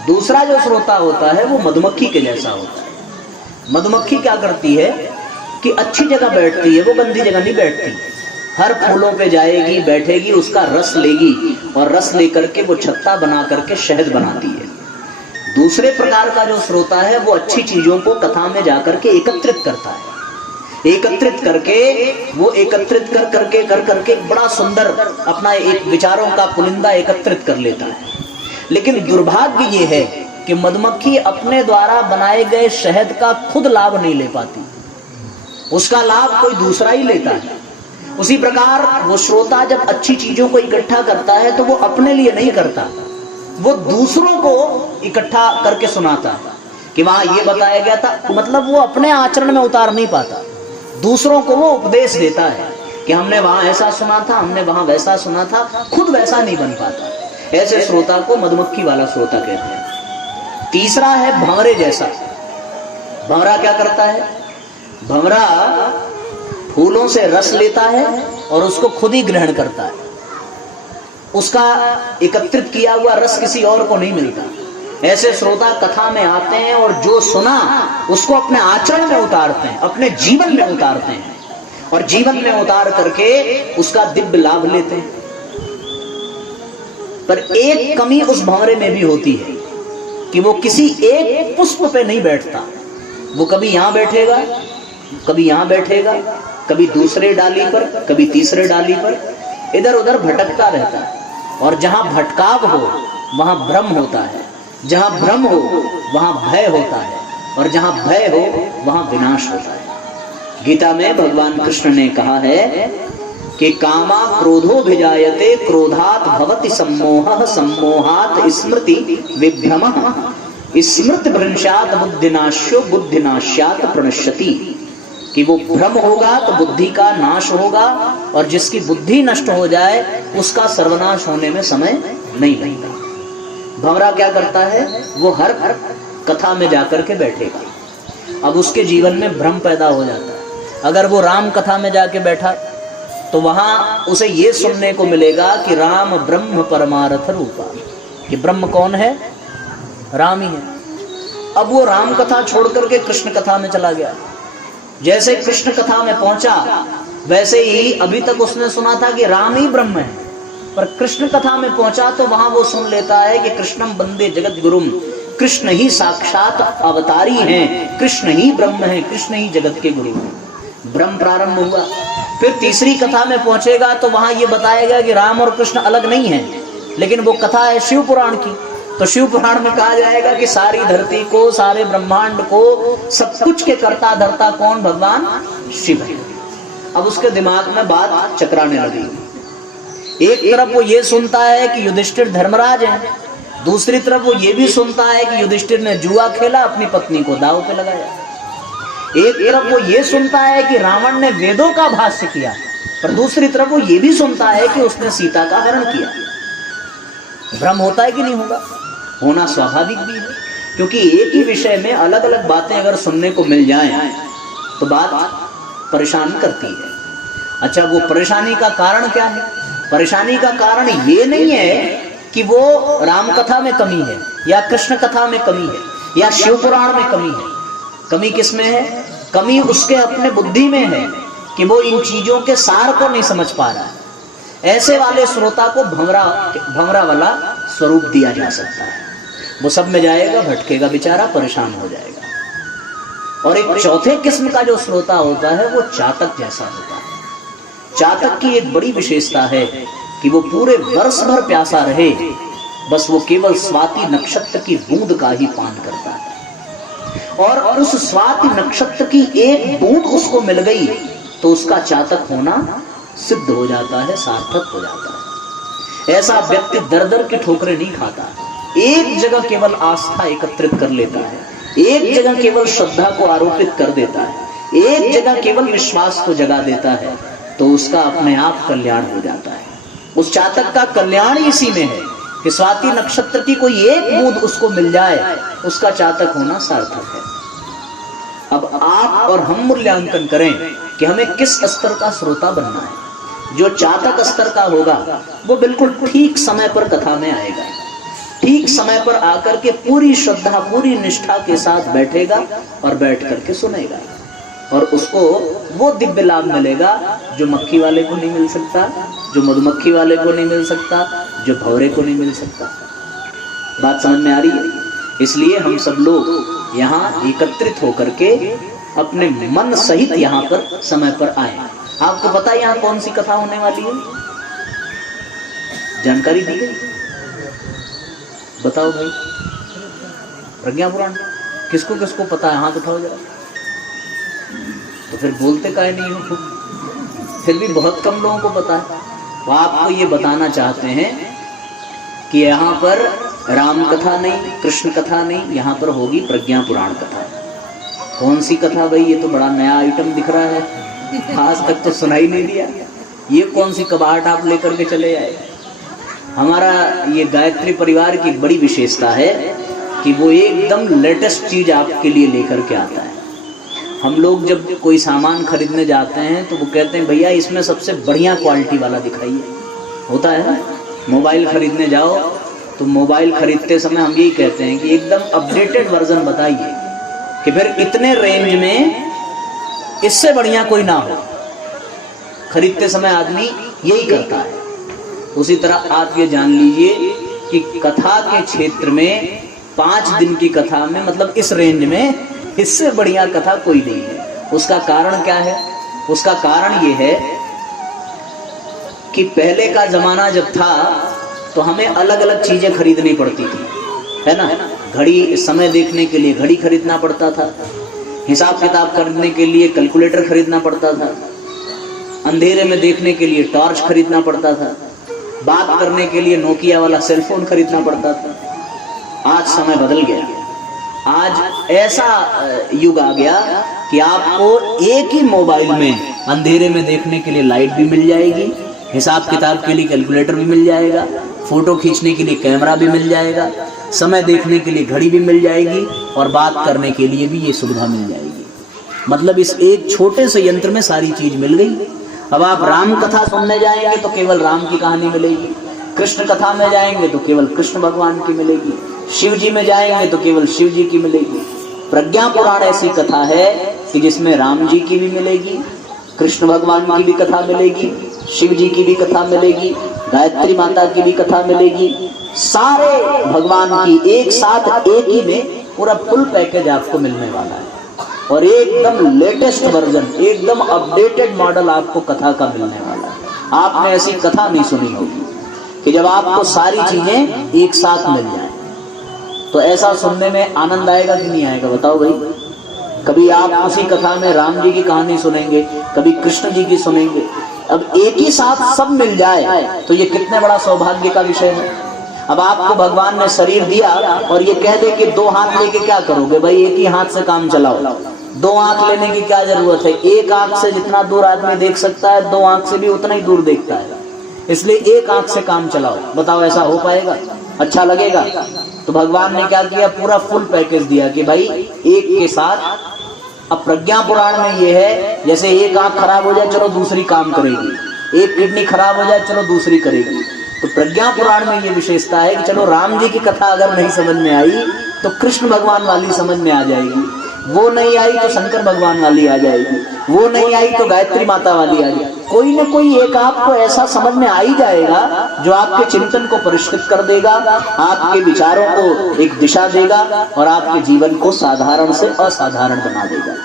दूसरा जो श्रोता होता है वो मधुमक्खी के जैसा होता है। मधुमक्खी क्या करती है कि अच्छी जगह बैठती है, वो गंदी जगह नहीं बैठती। हर फूलों पे जाएगी, बैठेगी, उसका रस लेगी और रस लेकर के वो छत्ता बना करके शहद बनाती है। दूसरे प्रकार का जो श्रोता है वो अच्छी चीजों को कथा में जाकर के एकत्रित करता है। एकत्रित करके वो एकत्रित कर करके बड़ा सुंदर अपना एक विचारों का पुलिंदा एकत्रित कर लेता है। लेकिन दुर्भाग्य ये है कि मधुमक्खी अपने द्वारा बनाए गए शहद का खुद लाभ नहीं ले पाती, उसका लाभ कोई दूसरा ही लेता है। उसी प्रकार वो श्रोता जब अच्छी चीजों को इकट्ठा करता है तो वो अपने लिए नहीं करता, वो दूसरों को इकट्ठा करके सुनाता है कि वहां ये बताया गया था। मतलब वो अपने आचरण में उतार नहीं पाता, दूसरों को वो उपदेश देता है कि हमने वहां ऐसा सुना था, हमने वहां वैसा सुना था, खुद वैसा नहीं बन पाता। ऐसे श्रोता को मधुमक्खी वाला श्रोता कहते हैं। तीसरा है भंवरे जैसा। भंवरा क्या करता है? भंवरा फूलों से रस लेता है और उसको खुद ही ग्रहण करता है। उसका एकत्रित किया हुआ रस किसी और को नहीं मिलता। ऐसे श्रोता कथा में आते हैं और जो सुना उसको अपने आचरण में उतारते हैं, अपने जीवन में उतारते हैं और जीवन में उतार करके उसका दिव्य लाभ लेते हैं। पर एक कमी उस भंवरे में भी होती है कि वो किसी एक पुष्प पे नहीं बैठता। वो कभी यहां बैठेगा, कभी यहाँ बैठेगा, कभी दूसरे डाली पर, कभी तीसरे डाली पर, इधर उधर भटकता रहता है। और जहां भटकाव हो वहां भ्रम होता है, जहां भ्रम हो वहां भय होता है, और जहां भय हो वहां विनाश होता है। गीता में भगवान कृष्ण ने कहा है कि कामा क्रोधो भिजायते क्रोधात भवति सम्मोहः सम्मोहात स्मृति विभ्रमः स्मृति भ्रंशात बुद्धिनाश्यो बुद्धिनाश्यात प्रणश्यति। कि वो भ्रम होगा तो बुद्धि का नाश होगा, और जिसकी बुद्धि नष्ट हो जाए उसका सर्वनाश होने में समय नहीं लगता। भंवरा क्या करता है, वो हर कथा में जाकर के बैठेगा। अब उसके जीवन में भ्रम पैदा हो जाता है। अगर वो राम कथा में जाके बैठा तो वहां उसे ये सुनने को मिलेगा कि राम ब्रह्म परमार्थ रूपा, कि ब्रह्म कौन है, राम ही है। अब वो राम कथा छोड़ करके कृष्ण कथा में चला गया। जैसे कृष्ण कथा में पहुंचा वैसे ही अभी तक उसने सुना था कि राम ही ब्रह्म है, पर कृष्ण कथा में पहुंचा तो वहां वो सुन लेता है कि कृष्णम वंदे जगत गुरुम, कृष्ण ही साक्षात अवतारी हैं, कृष्ण ही ब्रह्म है, कृष्ण ही जगत के गुरु हैं। ब्रह्म प्रारंभ हुआ। फिर तीसरी कथा में पहुंचेगा तो वहां ये बताएगा कि राम और कृष्ण अलग नहीं है, लेकिन वो कथा है शिव पुराण की। तो शिव पुराण में कहा जाएगा कि सारी धरती को, सारे ब्रह्मांड को, सब कुछ के कर्ता धर्ता कौन, भगवान शिव है। अब उसके दिमाग में बात चकराने लगी। एक तरफ वो ये सुनता है कि युधिष्ठिर धर्मराज है, दूसरी तरफ वो ये भी सुनता है कि युधिष्ठिर ने जुआ खेला, अपनी पत्नी को दांव पे लगाया। एक तरफ वो ये सुनता है कि रावण ने वेदों का भाष्य किया, पर दूसरी तरफ वो ये भी सुनता है कि उसने सीता का हरण किया। भ्रम होता है कि नहीं होगा? होना स्वाभाविक भी है, क्योंकि एक ही विषय में अलग अलग बातें अगर सुनने को मिल जाएं तो बात परेशान करती है। अच्छा, वो परेशानी का कारण क्या है? परेशानी का कारण ये नहीं है कि वो राम कथा में कमी है, या कृष्ण कथा में कमी है, या शिव पुराण में कमी है। कमी किस में है? कमी उसके अपने बुद्धि में है कि वो इन चीजों के सार को नहीं समझ पा रहा है। ऐसे वाले श्रोता को भंवरा वाला स्वरूप दिया जा सकता है। वो सब में जाएगा, भटकेगा, बेचारा परेशान हो जाएगा। और एक चौथे किस्म का जो श्रोता होता है वो चातक जैसा होता है। चातक की एक बड़ी विशेषता है कि वो पूरे वर्ष भर प्यासा रहे, बस वो केवल स्वाति नक्षत्र की बूंद का ही पान करता है। और उस स्वाति नक्षत्र की एक बूंद उसको मिल गई तो उसका चातक होना सिद्ध हो जाता है, सार्थक हो जाता है। ऐसा व्यक्ति दर दर की ठोकरें नहीं खाता, एक जगह केवल आस्था एकत्रित कर लेता है, एक जगह केवल श्रद्धा को आरोपित कर देता है, एक जगह केवल विश्वास को जगा देता है, तो उसका अपने आप कल्याण हो जाता है। उस चातक का कल्याण इसी में है कि स्वाति नक्षत्र की कोई एक बूंद उसको मिल जाए, उसका चातक होना सार्थक है। अब आप और हम मूल्यांकन करें कि हमें किस स्तर का श्रोता बनना है। जो चातक स्तर का होगा वो बिल्कुल ठीक समय पर कथा में आएगा, ठीक समय पर आकर के पूरी श्रद्धा, पूरी निष्ठा के साथ बैठेगा और बैठ करके सुनेगा, और उसको वो दिव्य लाभ मिलेगा जो मक्खी वाले को नहीं मिल सकता, जो मधुमक्खी वाले को नहीं मिल सकता, जो भंवरे को नहीं मिल सकता। बात समझ में आ रही है? इसलिए हम सब लोग यहाँ एकत्रित होकर के अपने मन सहित यहाँ पर समय पर आए। आपको पता है यहाँ कौन सी कथा होने वाली है? जानकारी दी गई? बताओ भाई। प्रज्ञा पुराण किसको किसको पता है? हाथ उठाओ जरा। तो फिर बोलते काहे नहीं हो? फिर भी बहुत कम लोगों को पता है। वो आपको ये बताना चाहते हैं कि यहाँ पर राम कथा नहीं, कृष्ण कथा नहीं, यहाँ पर होगी प्रज्ञा पुराण कथा। कौन सी कथा भाई? ये तो बड़ा नया आइटम दिख रहा है, आज तक तो सुनाई नहीं दिया। ये कौन सी कबाट आप लेकर के चले आए? हमारा ये गायत्री परिवार की बड़ी विशेषता है कि वो एकदम लेटेस्ट चीज आपके लिए लेकर के आता है। हम लोग जब कोई सामान खरीदने जाते हैं तो वो कहते हैं भैया इसमें सबसे बढ़िया क्वालिटी वाला दिखाइए। होता है ना, मोबाइल खरीदने जाओ तो मोबाइल खरीदते समय हम यही कहते हैं कि एकदम अपडेटेड वर्जन बताइए, कि फिर इतने रेंज में इससे बढ़िया कोई ना हो। खरीदते समय आदमी यही करता है। उसी तरह आप ये जान लीजिए कि कथा के क्षेत्र में 5 दिन की कथा में, मतलब इस रेंज में, इससे बढ़िया कथा कोई नहीं है। उसका कारण क्या है? उसका कारण ये है कि पहले का जमाना जब था तो हमें अलग अलग चीजें खरीदनी पड़ती थी, है ना। घड़ी, समय देखने के लिए घड़ी खरीदना पड़ता था, हिसाब किताब करने के लिए कैलकुलेटर खरीदना पड़ता था, अंधेरे में देखने के लिए टॉर्च खरीदना पड़ता था, बात करने के लिए नोकिया वाला सेलफोन खरीदना पड़ता था। आज समय बदल गया, आज ऐसा युग आ गया कि आपको एक ही मोबाइल में अंधेरे में देखने के लिए लाइट भी मिल जाएगी, हिसाब किताब के लिए कैलकुलेटर भी मिल जाएगा, फोटो खींचने के लिए कैमरा भी मिल जाएगा, समय देखने के लिए घड़ी भी मिल जाएगी और बात करने के लिए भी ये सुविधा मिल जाएगी। मतलब इस एक छोटे से यंत्र में सारी चीज मिल गई। अब आप राम कथा सुनने जाएंगे तो केवल राम की कहानी मिलेगी, कृष्ण कथा में जाएंगे तो केवल कृष्ण भगवान की मिलेगी, शिव जी में जाएंगे तो केवल शिव जी की मिलेगी। प्रज्ञा पुराण ऐसी कथा है कि जिसमें राम जी की भी मिलेगी, कृष्ण भगवान की भी कथा मिलेगी, शिव जी की भी कथा मिलेगी, गायत्री माता की भी कथा मिलेगी। सारे भगवान की एक साथ एक ही में पूरा फुल पैकेज आपको मिलने वाला है और एकदम लेटेस्ट वर्जन, एकदम अपडेटेड मॉडल आपको कथा का मिलने वाला है। आपने ऐसी कथा नहीं सुनी होगी कि जब आपको सारी चीजें एक साथ मिल जाए। तो ऐसा सुनने में आनंद आएगा कि नहीं आएगा, बताओ भाई। कभी आप उसी कथा में राम जी की कहानी सुनेंगे, कभी कृष्ण जी की सुनेंगे। अब एक ही साथ सब मिल जाए तो ये कितने बड़ा सौभाग्य का विषय है। अब आपको भगवान ने शरीर दिया और ये कह दे कि दो हाथ लेके क्या करोगे भाई, एक ही हाथ से काम चलाओ। दो आंख लेने की क्या जरूरत है, एक आंख से जितना दूर आदमी देख सकता है, दो आंख से भी उतना ही दूर देखता है। इसलिए एक आंख से काम चलाओ। बताओ ऐसा हो पाएगा? अच्छा लगेगा? तो भगवान ने क्या किया, पूरा फुल पैकेज दिया कि भाई एक के साथ। अब प्रज्ञा पुराण में ये है, जैसे एक आंख खराब हो जाए चलो दूसरी काम करेगी, एक किडनी खराब हो जाए चलो दूसरी करेगी। तो प्रज्ञा पुराण में ये विशेषता है कि चलो राम जी की कथा अगर नहीं समझ में आई तो कृष्ण भगवान वाली समझ में आ जाएगी, वो नहीं आई तो शंकर भगवान वाली आ जाएगी, वो नहीं आई तो गायत्री माता वाली आ जाएगी। कोई न कोई एक आपको ऐसा समझ में आ ही जाएगा जो आपके चिंतन को परिष्कृत कर देगा, आपके विचारों को एक दिशा देगा और आपके जीवन को साधारण से असाधारण बना देगा।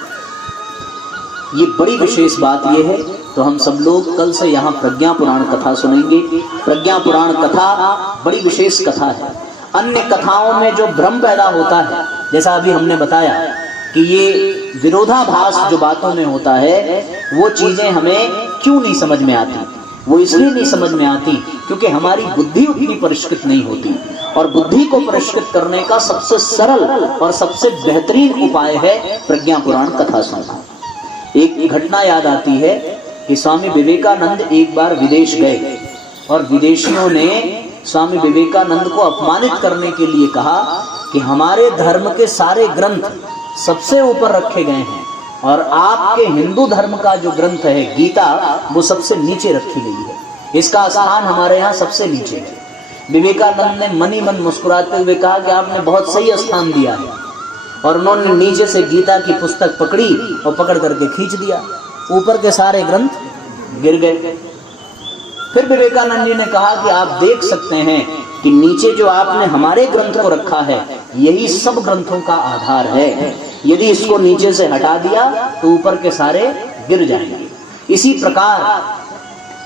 ये बड़ी विशेष बात ये है। तो हम सब लोग कल से यहाँ प्रज्ञा पुराण कथा सुनेंगे। प्रज्ञा पुराण कथा बड़ी विशेष कथा है। अन्य कथाओं में जो भ्रम पैदा होता है, जैसा अभी हमने बताया कि ये विरोधाभास जो बातों में होता है, वो चीजें हमें क्यों नहीं समझ में आती? वो इसलिए नहीं समझ में आती क्योंकि हमारी बुद्धि उतनी परिष्कृत नहीं होती। और बुद्धि को परिष्कृत करने का सबसे सरल और सबसे बेहतरीन उपाय है प्रज्ञा पुराण कथा सुनना। एक घटना याद आती है कि स्वामी विवेकानंद एक बार विदेश गए और विदेशियों ने स्वामी विवेकानंद को अपमानित करने के लिए कहा कि हमारे धर्म के सारे ग्रंथ सबसे ऊपर रखे गए हैं और आपके हिंदू धर्म का जो ग्रंथ है गीता, वो सबसे नीचे रखी गई है, इसका स्थान हमारे यहाँ सबसे नीचे है। विवेकानंद ने मनी मन मुस्कुराते हुए कहा कि आपने बहुत सही स्थान दिया है, और उन्होंने नीचे से गीता की पुस्तक पकड़ी और पकड़ करके खींच दिया, ऊपर के सारे ग्रंथ गिर गए। फिर विवेकानंद जी ने कहा कि आप देख सकते हैं कि नीचे जो आपने हमारे ग्रंथ को रखा है यही सब ग्रंथों का आधार है, यदि इसको नीचे से हटा दिया तो ऊपर के सारे गिर जाएंगे। इसी प्रकार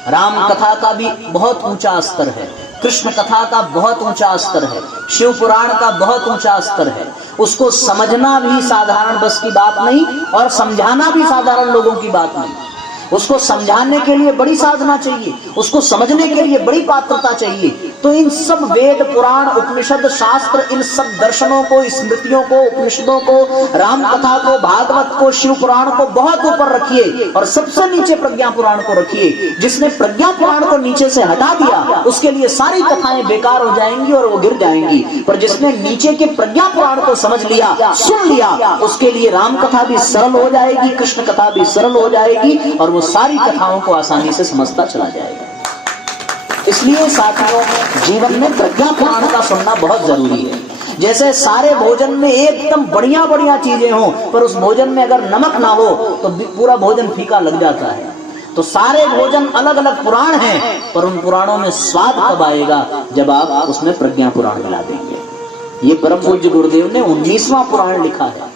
राम कथा का भी बहुत ऊंचा स्तर है, कृष्ण कथा का बहुत ऊंचा स्तर है, शिव पुराण का बहुत ऊंचा स्तर है। उसको समझना भी साधारण बस की बात नहीं और समझाना भी साधारण लोगों की बात नहीं। उसको समझाने के लिए बड़ी साधना चाहिए, उसको समझने के लिए बड़ी पात्रता चाहिए। तो इन सब वेद पुराण उपनिषद शास्त्र, इन सब दर्शनों को, स्मृतियों को, उपनिषदों को, राम कथा को, भागवत को, शिव पुराण को बहुत ऊपर रखिए और सबसे नीचे प्रज्ञा पुराण को रखिए। जिसने प्रज्ञा पुराण को नीचे से हटा दिया उसके लिए सारी कथाएं बेकार हो जाएंगी और वो गिर जाएंगी, पर जिसने नीचे के प्रज्ञा पुराण को समझ लिया, सुन लिया, उसके लिए राम कथा भी सरल हो जाएगी, कृष्ण कथा भी सरल हो जाएगी और सारी कथाओं को आसानी से समझता चला जाएगा। इसलिए साथियों, जीवन में प्रज्ञा पुराण का सुनना बहुत जरूरी है। जैसे सारे भोजन में एकदम बढ़िया बढ़िया चीजें हों पर उस भोजन में अगर नमक ना हो तो पूरा भोजन फीका लग जाता है। तो सारे भोजन अलग अलग पुराण हैं, पर उन पुराणों में स्वाद कब आएगा? जब आप उसमें प्रज्ञा पुराण मिला देंगे। ये परम पूज्य गुरुदेव ने 19वां पुराण लिखा है।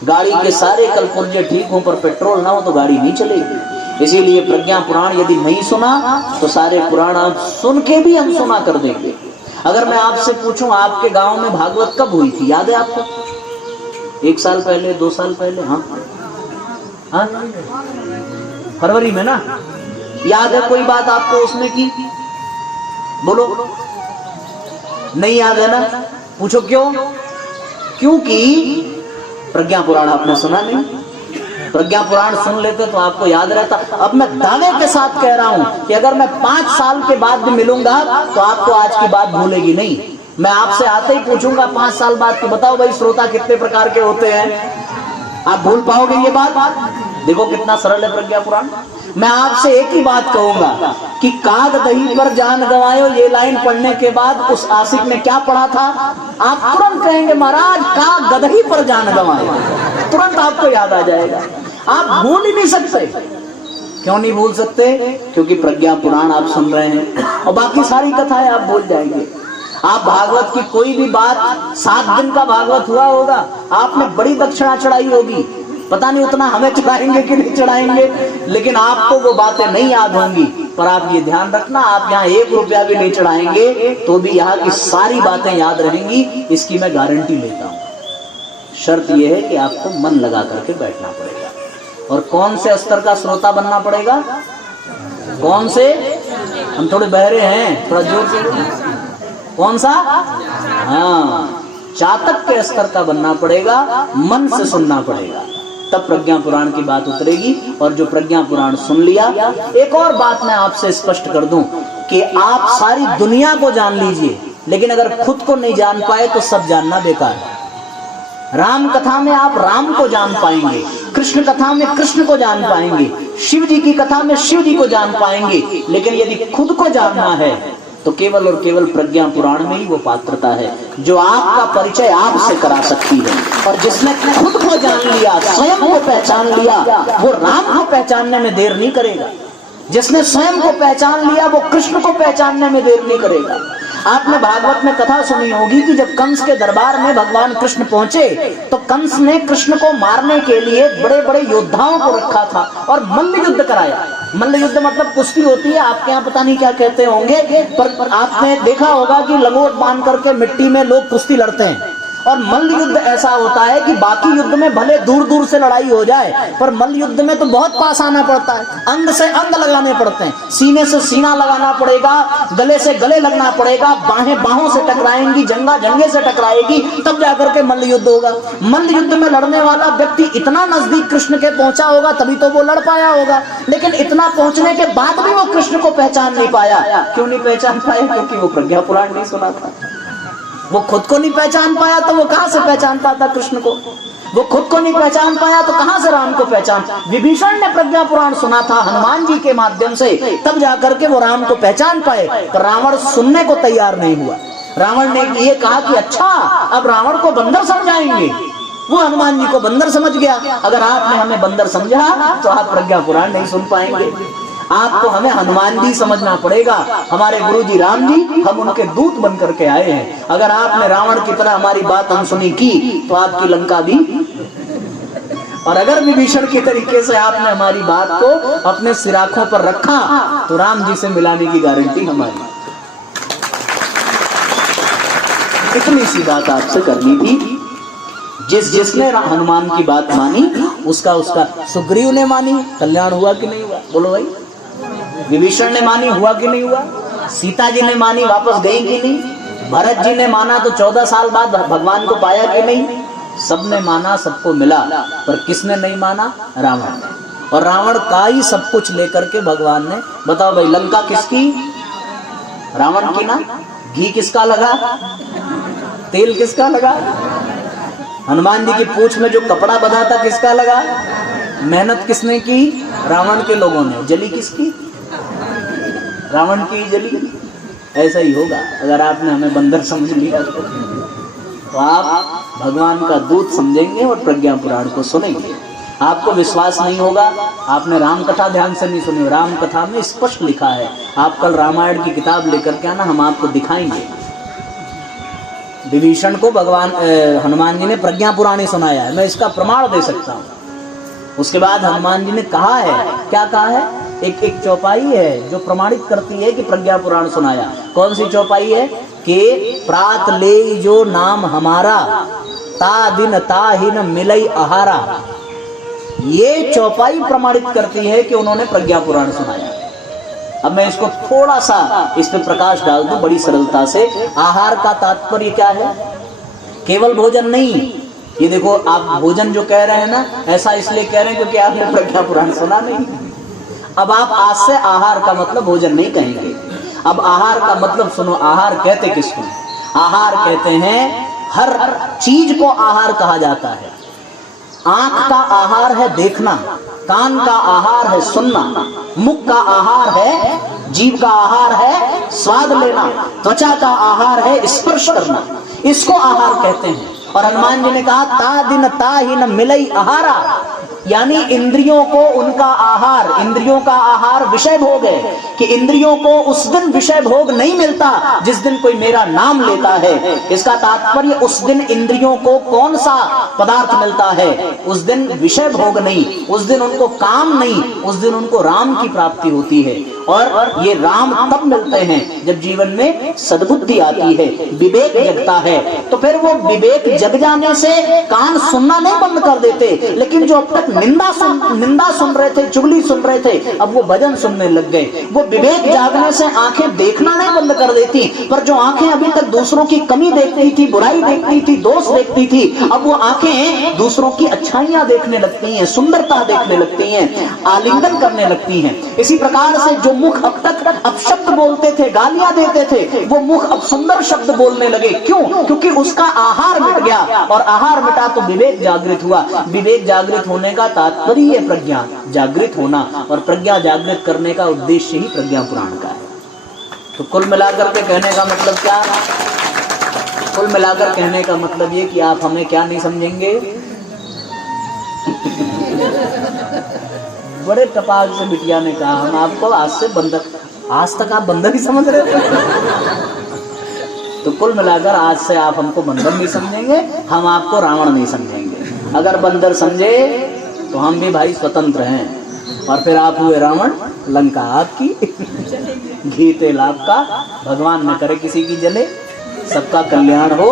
गाड़ी के सारे कलपुर्जे ठीक हों पर पेट्रोल ना हो तो गाड़ी नहीं चलेगी। इसीलिए प्रज्ञा पुराण यदि नहीं सुना तो सारे पुराण आप सुन के भी अनसुना कर देंगे। अगर मैं आपसे पूछूं आपके गांव में भागवत कब हुई थी, याद है आपको? 1 साल पहले, 2 साल पहले? हाँ, फरवरी में ना? याद है कोई बात आपको उसमें की? बोलो, नहीं याद है ना? पूछो क्यों? क्योंकि प्रज्ञा पुराण आपने सुना नहीं। प्रज्ञा पुराण सुन लेते तो आपको याद रहता। अब मैं दावे के साथ कह रहा हूं कि अगर मैं 5 साल के बाद भी मिलूंगा तो आपको आज की बात भूलेगी नहीं। मैं आपसे आते ही पूछूंगा 5 साल बाद कि बताओ भाई श्रोता कितने प्रकार के होते हैं, आप भूल पाओगे ये बात? देखो कितना सरल है प्रज्ञा पुराण। मैं आपसे एक ही बात कहूंगा कि काग दही पर जान गंवायो, ये लाइन पढ़ने के बाद उस आशिक ने क्या पढ़ा था? आप तुरंत कहेंगे महाराज काग गदही पर जान गंवायो, तुरंत आपको याद आ जाएगा। आप भूल ही नहीं सकते। क्यों नहीं भूल सकते? क्योंकि प्रज्ञा पुराण आप सुन रहे हैं और बाकी सारी कथाएं आप भूल जाएंगे। आप भागवत की कोई भी बात, 7 दिन का भागवत हुआ होगा, आपने बड़ी दक्षिणा चढ़ाई होगी, पता नहीं उतना हमें चढ़ाएंगे कि नहीं चढ़ाएंगे, लेकिन आपको वो बातें नहीं याद होंगी। पर आप ये ध्यान रखना, आप यहाँ 1 रुपया भी नहीं चढ़ाएंगे तो भी यहाँ की सारी बातें याद रहेंगी, इसकी मैं गारंटी लेता हूँ। शर्त यह है कि आपको मन लगा करके बैठना पड़ेगा। और कौन से स्तर का श्रोता बनना पड़ेगा? कौन से? हम थोड़े बहरे हैं, थोड़ा जोर से बोलिए। कौन सा? हाँ, चातक के स्तर का बनना पड़ेगा, मन से सुनना पड़ेगा, तब प्रज्ञा पुराण की बात उतरेगी। और जो प्रज्ञा पुराण सुन लिया, एक और बात मैं आपसे स्पष्ट कर दूं कि आप सारी दुनिया को जान लीजिए, लेकिन अगर खुद को नहीं जान पाए तो सब जानना बेकार है। राम कथा में आप राम को जान पाएंगे, कृष्ण कथा में कृष्ण को जान पाएंगे, शिव जी की कथा में शिव जी को जान पाएंगे, लेकिन यदि खुद को जानना है तो केवल और केवल प्रज्ञा पुराण में ही वो पात्रता है जो आपका परिचय आपसे करा सकती है। और जिसने खुद को जान लिया, स्वयं को पहचान लिया, वो राम को पहचानने में देर नहीं करेगा। जिसने स्वयं को पहचान लिया वो कृष्ण को पहचानने में देर नहीं करेगा। आपने भागवत में कथा सुनी होगी कि जब कंस के दरबार में भगवान कृष्ण पहुंचे तो कंस ने कृष्ण को मारने के लिए बड़े बड़े योद्धाओं को रखा था और मल्ल युद्ध कराया। मल्ल युद्ध मतलब कुश्ती होती है, आपके यहाँ पता नहीं क्या कहते होंगे, पर आपने देखा होगा कि लंगोट बांध करके मिट्टी में लोग कुश्ती लड़ते हैं। और मल्ल युद्ध ऐसा होता है कि बाकी युद्ध में भले दूर दूर से लड़ाई हो जाए, पर मल्ल युद्ध में तो बहुत पास आना पड़ता है, अंग से अंग लगाने पड़ते हैं, सीने से सीना लगाना पड़ेगा, गले से गले लगना पड़ेगा, बाहें बाहों से टकराएंगी, जंगा जंगे से टकराएगी, तब जाकर के मल्ल युद्ध होगा। मल्ल युद्ध में लड़ने वाला व्यक्ति इतना नजदीक कृष्ण के पहुंचा होगा तभी तो वो लड़ पाया होगा, लेकिन इतना पहुंचने के बाद भी वो कृष्ण को पहचान नहीं पाया। क्यों नहीं पहचान पाया? क्योंकि वो प्रज्ञा पुराण नहीं सुना था। वो खुद को नहीं पहचान पाया तो वो कहां से पहचान पाता कृष्ण को? वो खुद को नहीं पहचान पाया तो कहां से राम को पहचान? विभीषण ने प्रज्ञा पुराण सुना था हनुमान जी के माध्यम से, तब जाकर के वो राम को पहचान पाए। पर रावण सुनने को तैयार नहीं हुआ। रावण ने ये कहा कि अच्छा अब रावण को बंदर समझाएंगे। वो हनुमान जी को बंदर समझ गया। अगर आपने हमें बंदर समझा तो आप प्रज्ञा पुराण नहीं सुन पाएंगे। आपको हमें हनुमान जी समझना पड़ेगा, हमारे गुरु जी राम जी, हम उनके दूत बन करके आए हैं। अगर आपने रावण की तरह हमारी बात अनसुनी की तो आपकी लंका भी, और अगर विभीषण के तरीके से आपने हमारी बात को अपने सिराखों पर रखा तो राम जी से मिलाने की गारंटी हमारी। इतनी सी बात आपसे करनी थी। जिसने हनुमान की बात मानी उसका सुग्रीव ने मानी, कल्याण हुआ कि नहीं हुआ? बोलो भाई। विभीषण ने मानी, हुआ कि नहीं हुआ? सीता जी ने मानी, वापस गई कि नहीं? भरत जी ने माना तो 14 साल बाद भगवान को पाया कि नहीं? सबने माना, सबको मिला, पर किसने नहीं माना? रावण। और रावण का ही सब कुछ लेकर के भगवान ने, बताओ भाई, लंका किसकी? रावण की ना? घी किसका लगा? तेल किसका लगा? हनुमान जी की पूंछ में जो कपड़ा बंधा था किसका लगा? मेहनत किसने की? रावण के लोगों ने। जली किसकी? रावण की जली। ऐसा ही होगा अगर आपने हमें बंदर समझ लिया तो आप भगवान का दूत समझेंगे और प्रज्ञा पुराण को सुनेंगे। आपको विश्वास नहीं होगा, आपने राम कथा ध्यान से नहीं सुनी। राम कथा में स्पष्ट लिखा है, आप कल रामायण की किताब लेकर के आना, हम आपको दिखाएंगे। विभीषण को भगवान हनुमान जी ने प्रज्ञा पुराण सुनाया है, मैं इसका प्रमाण दे सकता हूँ। उसके बाद हनुमान जी ने कहा है, क्या कहा है, एक चौपाई है जो प्रमाणित करती है कि प्रज्ञा पुराण सुनाया। कौन सी चौपाई है कि प्रात ले जो नाम हमारा, ता दिन ता ही न मिलई आहारा। ये चौपाई प्रमाणित करती है कि उन्होंने प्रज्ञा पुराण सुनाया। अब मैं इसको थोड़ा सा इस पे प्रकाश डाल दूं बड़ी सरलता से। आहार का तात्पर्य क्या है? केवल भोजन नहीं। ये देखो आप भोजन जो कह रहे हैं ना, ऐसा इसलिए कह रहे हैं क्योंकि आपने प्रज्ञा पुराण सुना नहीं। अब आप आज से आहार का मतलब भोजन नहीं कहेंगे। अब आहार का मतलब सुनो। आहार कहते किसको? आहार कहते हैं हर चीज को आहार कहा जाता है। आंख का आहार है देखना, कान का आहार है सुनना, मुख का आहार है, जीभ का आहार है स्वाद लेना, त्वचा का आहार है स्पर्श करना। इसको आहार कहते हैं। और हनुमान जी ने कहा ता दिन ता ही न मिलई आहारा, यानी इंद्रियों को उनका आहार, इंद्रियों का आहार विषय भोग है कि इंद्रियों को उस दिन विषय भोग नहीं मिलता जिस दिन कोई मेरा नाम लेता है। इसका तात्पर्य उस दिन इंद्रियों को कौन सा पदार्थ मिलता है? उस दिन विषय भोग नहीं, उस दिन उनको काम नहीं, उस दिन उनको राम की प्राप्ति होती है। और ये राम तब मिलते हैं जब जीवन में सद्बुद्धि आती है, विवेक जगता है। तो फिर वो विवेक जग जाने से कान सुनना नहीं बंद कर देते, लेकिन जो अब तक निंदा सुन रहे थे, चुगली सुन रहे थे, अब वो भजन सुनने लग गए। वो विवेक जागने से आंखें देखना नहीं बंद कर देती, पर जो आंखें अभी तक दूसरों की कमी देखती थी, बुराई देखती थी, दोष देखती थी, अब वो आंखें दूसरों की अच्छाइयां देखने लगती हैं, सुंदरता देखने लगती हैं, आलिंगन करने लगती हैं। इसी प्रकार से जो मुख अब तक अपशब्द बोलते थे, गालियां देते थे, वो मुख अब सुंदर शब्द बोलने लगे। क्यों? क्योंकि उसका आहार मिट गया, और आहार मिटा तो विवेक जागृत हुआ। विवेक जागृत होने का तात्पर्य है प्रज्ञा जागृत होना, और प्रज्ञा जागृत करने का उद्देश्य ही प्रज्ञा पुराण का है। तो कुल मिलाकर के कहने का मतलब क्या? कुल मिलाकर कहने का मतलब ये कि आप हमें क्या नहीं समझेंगे। बड़े टपाक से बिटिया ने कहा, हम आपको आज से बंदर, आज तक आप बंदर ही समझ रहे थे। तो कुल मिलाकर आज से आप हमको बंदर नहीं समझेंगे, हम आपको रावण नहीं समझेंगे। अगर बंदर समझे तो हम भी भाई स्वतंत्र हैं, और फिर आप हुए रावण, लंका आपकी, घी तेल आपका, भगवान न करे किसी की जले, सबका कल्याण हो।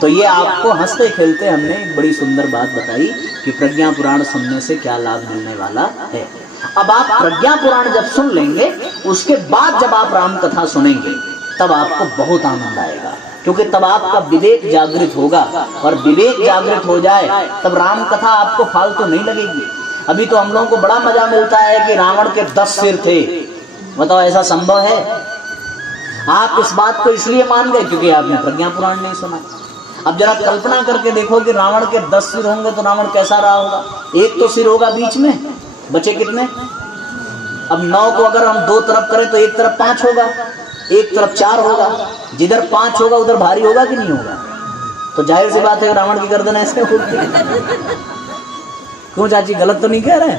तो ये आपको हंसते खेलते हमने एक बड़ी सुंदर बात बताई कि प्रज्ञा पुराण सुनने से क्या लाभ मिलने वाला है। अब आप प्रज्ञा पुराण जब सुन लेंगे, उसके बाद जब आप राम कथा सुनेंगे, तब आपको बहुत आनंद आएगा, क्योंकि तब आपका विवेक जागृत होगा, और विवेक जागृत हो जाए तब राम कथा आपको फालतू नहीं लगेगी। अभी तो हम लोगों को बड़ा मजा मिलता है कि रावण के 10 सिर थे। बताओ ऐसा संभव है? आप इस बात को इसलिए मान गए क्योंकि आपने प्रज्ञा पुराण नहीं सुना। अब जरा कल्पना करके देखो कि रावण के 10 सिर होंगे तो रावण कैसा रहा होगा। एक तो सिर होगा बीच में, बचे कितने? अब 9 को अगर हम 2 तरफ करें तो एक तरफ 5 होगा, एक तरफ 4 होगा। जिधर 5 होगा उधर भारी होगा कि नहीं होगा? तो जाहिर सी बात है रावण की गर्दन ऐसे होगी। क्यों चाची, गलत तो नहीं कह रहे?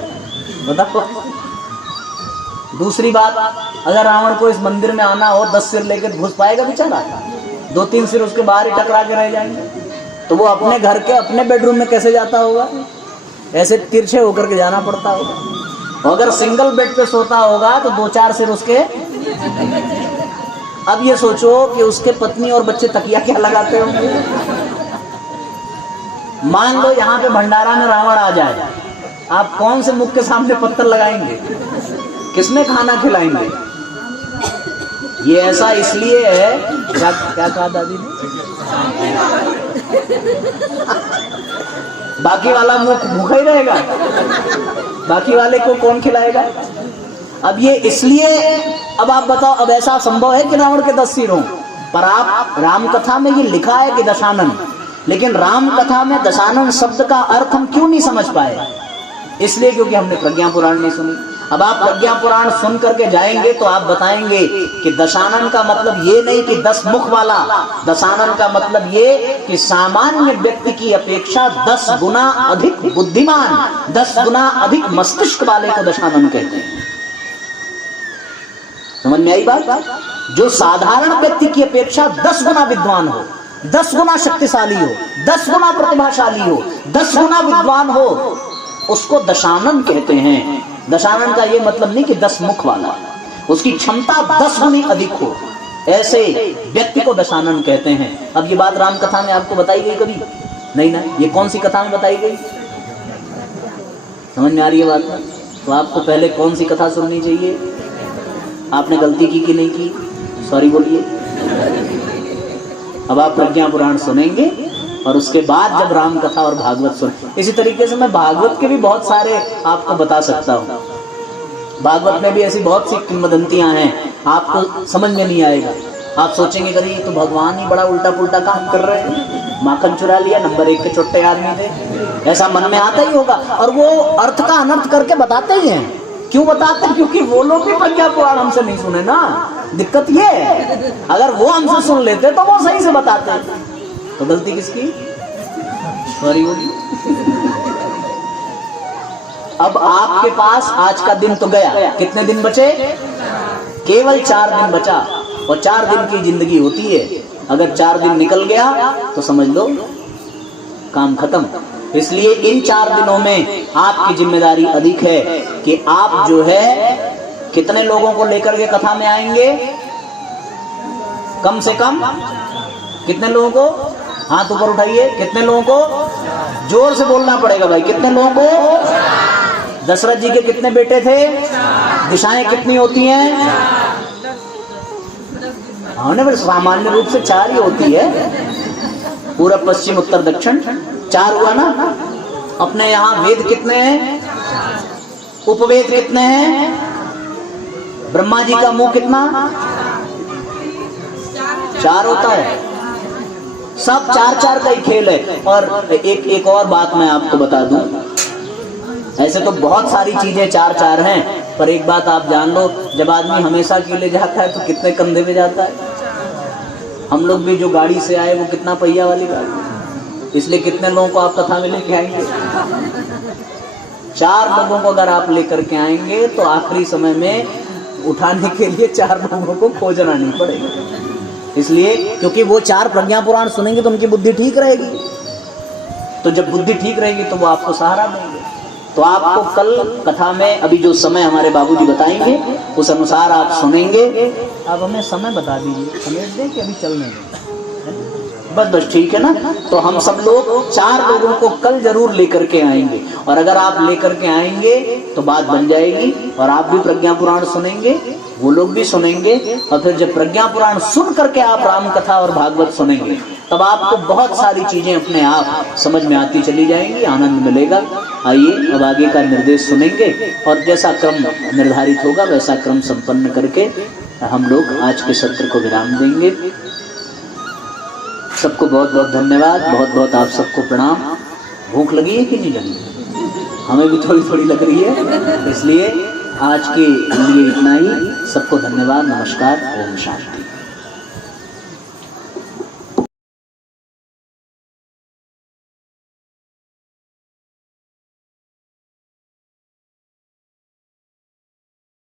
बताओ। दूसरी बात, अगर रावण को इस मंदिर में आना हो 10 सिर लेकर घुस पाएगा बेचारा? 2-3 सिर उसके बाहर ही टकरा के रह जाएंगे। तो वो अपने घर के अपने बेडरूम में कैसे जाता होगा? ऐसे तिरछे होकर के जाना पड़ता होगा। अगर सिंगल बेड पे सोता होगा तो 2-4 सिर उसके। अब ये सोचो कि उसके पत्नी और बच्चे तकिया क्या लगाते होंगे। मान लो यहाँ पे भंडारा में रावण आ जाए, आप कौन से मुख के सामने पत्थर लगाएंगे? किसमें खाना खिलाएंगे? ये ऐसा इसलिए है, क्या कहा दादी ने? बाकी वाला मुख भूखा ही रहेगा, बाकी वाले को कौन खिलाएगा? अब ये इसलिए, अब आप बताओ, अब ऐसा संभव है कि रावण के 10 सिर हों? पर आप राम कथा में ये लिखा है कि दशानन, लेकिन राम कथा में दशानन शब्द का अर्थ हम क्यों नहीं समझ पाए? इसलिए क्योंकि हमने प्रज्ञा पुराण नहीं सुनी। अब आप प्रज्ञा पुराण सुन करके जाएंगे तो आप बताएंगे कि दशानन का मतलब ये नहीं कि 10 मुख वाला, दशानन का मतलब ये कि सामान्य व्यक्ति की अपेक्षा 10 गुना अधिक बुद्धिमान, 10 गुना अधिक मस्तिष्क वाले को दशानन कहते हैं। समझ में आई बात? जो साधारण व्यक्ति की अपेक्षा 10 गुना विद्वान हो, 10 गुना शक्तिशाली हो, 10 गुना प्रतिभाशाली हो, 10 गुना विद्वान हो, उसको दशानन कहते हैं। दशानन का ये मतलब नहीं कि 10 मुख वाला, उसकी क्षमता 10 गुनी अधिक हो, ऐसे व्यक्ति को दशानन कहते हैं। अब ये बात राम कथा में आपको बताई गई कभी? नहीं ना। ये कौन सी कथा में बताई गई? समझ में आ रही है बात ना? तो आपको पहले कौन सी कथा सुननी चाहिए? आपने गलती की कि नहीं की? सॉरी बोलिए। अब आप प्रज्ञा पुराण सुनेंगे और उसके बाद जब राम कथा और भागवत सुने। इसी तरीके से मैं भागवत के भी बहुत सारे आपको बता सकता हूँ। भागवत में भी ऐसी बहुत सी किंवदंतियां हैं, आपको समझ में नहीं आएगा। आप सोचेंगे करिए तो भगवान ही बड़ा उल्टा पुल्टा काम कर रहे हैं, माखन चुरा लिया, नंबर 1 के चुट्टे आदमी थे, ऐसा मन में आता ही होगा। और वो अर्थ का अनर्थ करके बताते ही हैं। क्यों बताते हैं? क्योंकि वो लोग भी प्रज्ञा पुराण हमसे नहीं सुने ना। दिक्कत ये है, अगर वो हमसे सुन लेते तो वो सही से बताते। तो गलती किसकी? सॉरी बोलिए। अब आपके पास आज का दिन तो गया, कितने दिन बचे? केवल 4 दिन बचा, और 4 दिन की जिंदगी होती है। अगर 4 दिन निकल गया तो समझ लो काम खत्म। इसलिए इन 4 दिनों में आपकी जिम्मेदारी अधिक है कि आप जो है कितने लोगों को लेकर के कथा में आएंगे? कम से कम कितने लोगों को? हाथ ऊपर उठाइए। कितने लोगों को? जोर से बोलना पड़ेगा भाई। कितने लोगों को? दशरथ जी के कितने बेटे थे? दिशाएं कितनी होती हैं? हाँ, सामान्य रूप से 4 ही होती है, पूरब पश्चिम उत्तर दक्षिण, 4 हुआ ना। अपने यहाँ वेद कितने हैं? उपवेद कितने हैं? ब्रह्मा जी का मुंह कितना? 4 होता है। सब 4-4 का ही खेल है। और एक और बात मैं आपको बता दूं, ऐसे तो बहुत सारी चीजें 4-4 हैं, पर एक बात आप जान लो, जब आदमी हमेशा के लिए जाता है तो कितने कंधे पे जाता है? हम लोग भी जो गाड़ी से आए वो कितना पहिया वाली गाड़ी, इसलिए कितने लोगों को आप कथा में लेके आएंगे? 4 लोगों को अगर आप लेकर के आएंगे तो आखिरी समय में उठाने के लिए 4 लोगों को खोजना नहीं पड़ेगा। इसलिए क्योंकि वो 4 प्रज्ञा पुराण सुनेंगे तो उनकी बुद्धि ठीक रहेगी। तो जब बुद्धि ठीक रहेगी तो वो आपको सहारा देंगे। तो आपको कल कथा में अभी जो समय हमारे बाबूजी बताएंगे उस अनुसार आप सुनेंगे। आप हमें समय बता दीजिए, समझ दें कि अभी चलने दें। बस ठीक है ना। तो हम सब लोग 4 लोगों को कल जरूर लेकर के आएंगे, और अगर आप लेकर के आएंगे तो बात बन जाएगी, और आप भी प्रज्ञा पुराण सुनेंगे, वो लोग भी सुनेंगे, और फिर जब प्रज्ञा पुराण सुन करके आप राम कथा और भागवत सुनेंगे तब आपको बहुत सारी चीजें अपने आप समझ में आती चली जाएंगी, आनंद मिलेगा। आइए अब आगे का निर्देश सुनेंगे, और जैसा क्रम निर्धारित होगा वैसा क्रम संपन्न करके हम लोग आज के सत्र को विराम देंगे। सबको बहुत बहुत धन्यवाद, बहुत बहुत आप सबको प्रणाम। भूख लगी है कि नहीं लगी? हमें भी थोड़ी थोड़ी लग रही है, इसलिए आज के लिए इतना ही। सबको धन्यवाद, नमस्कार, ओम शांति।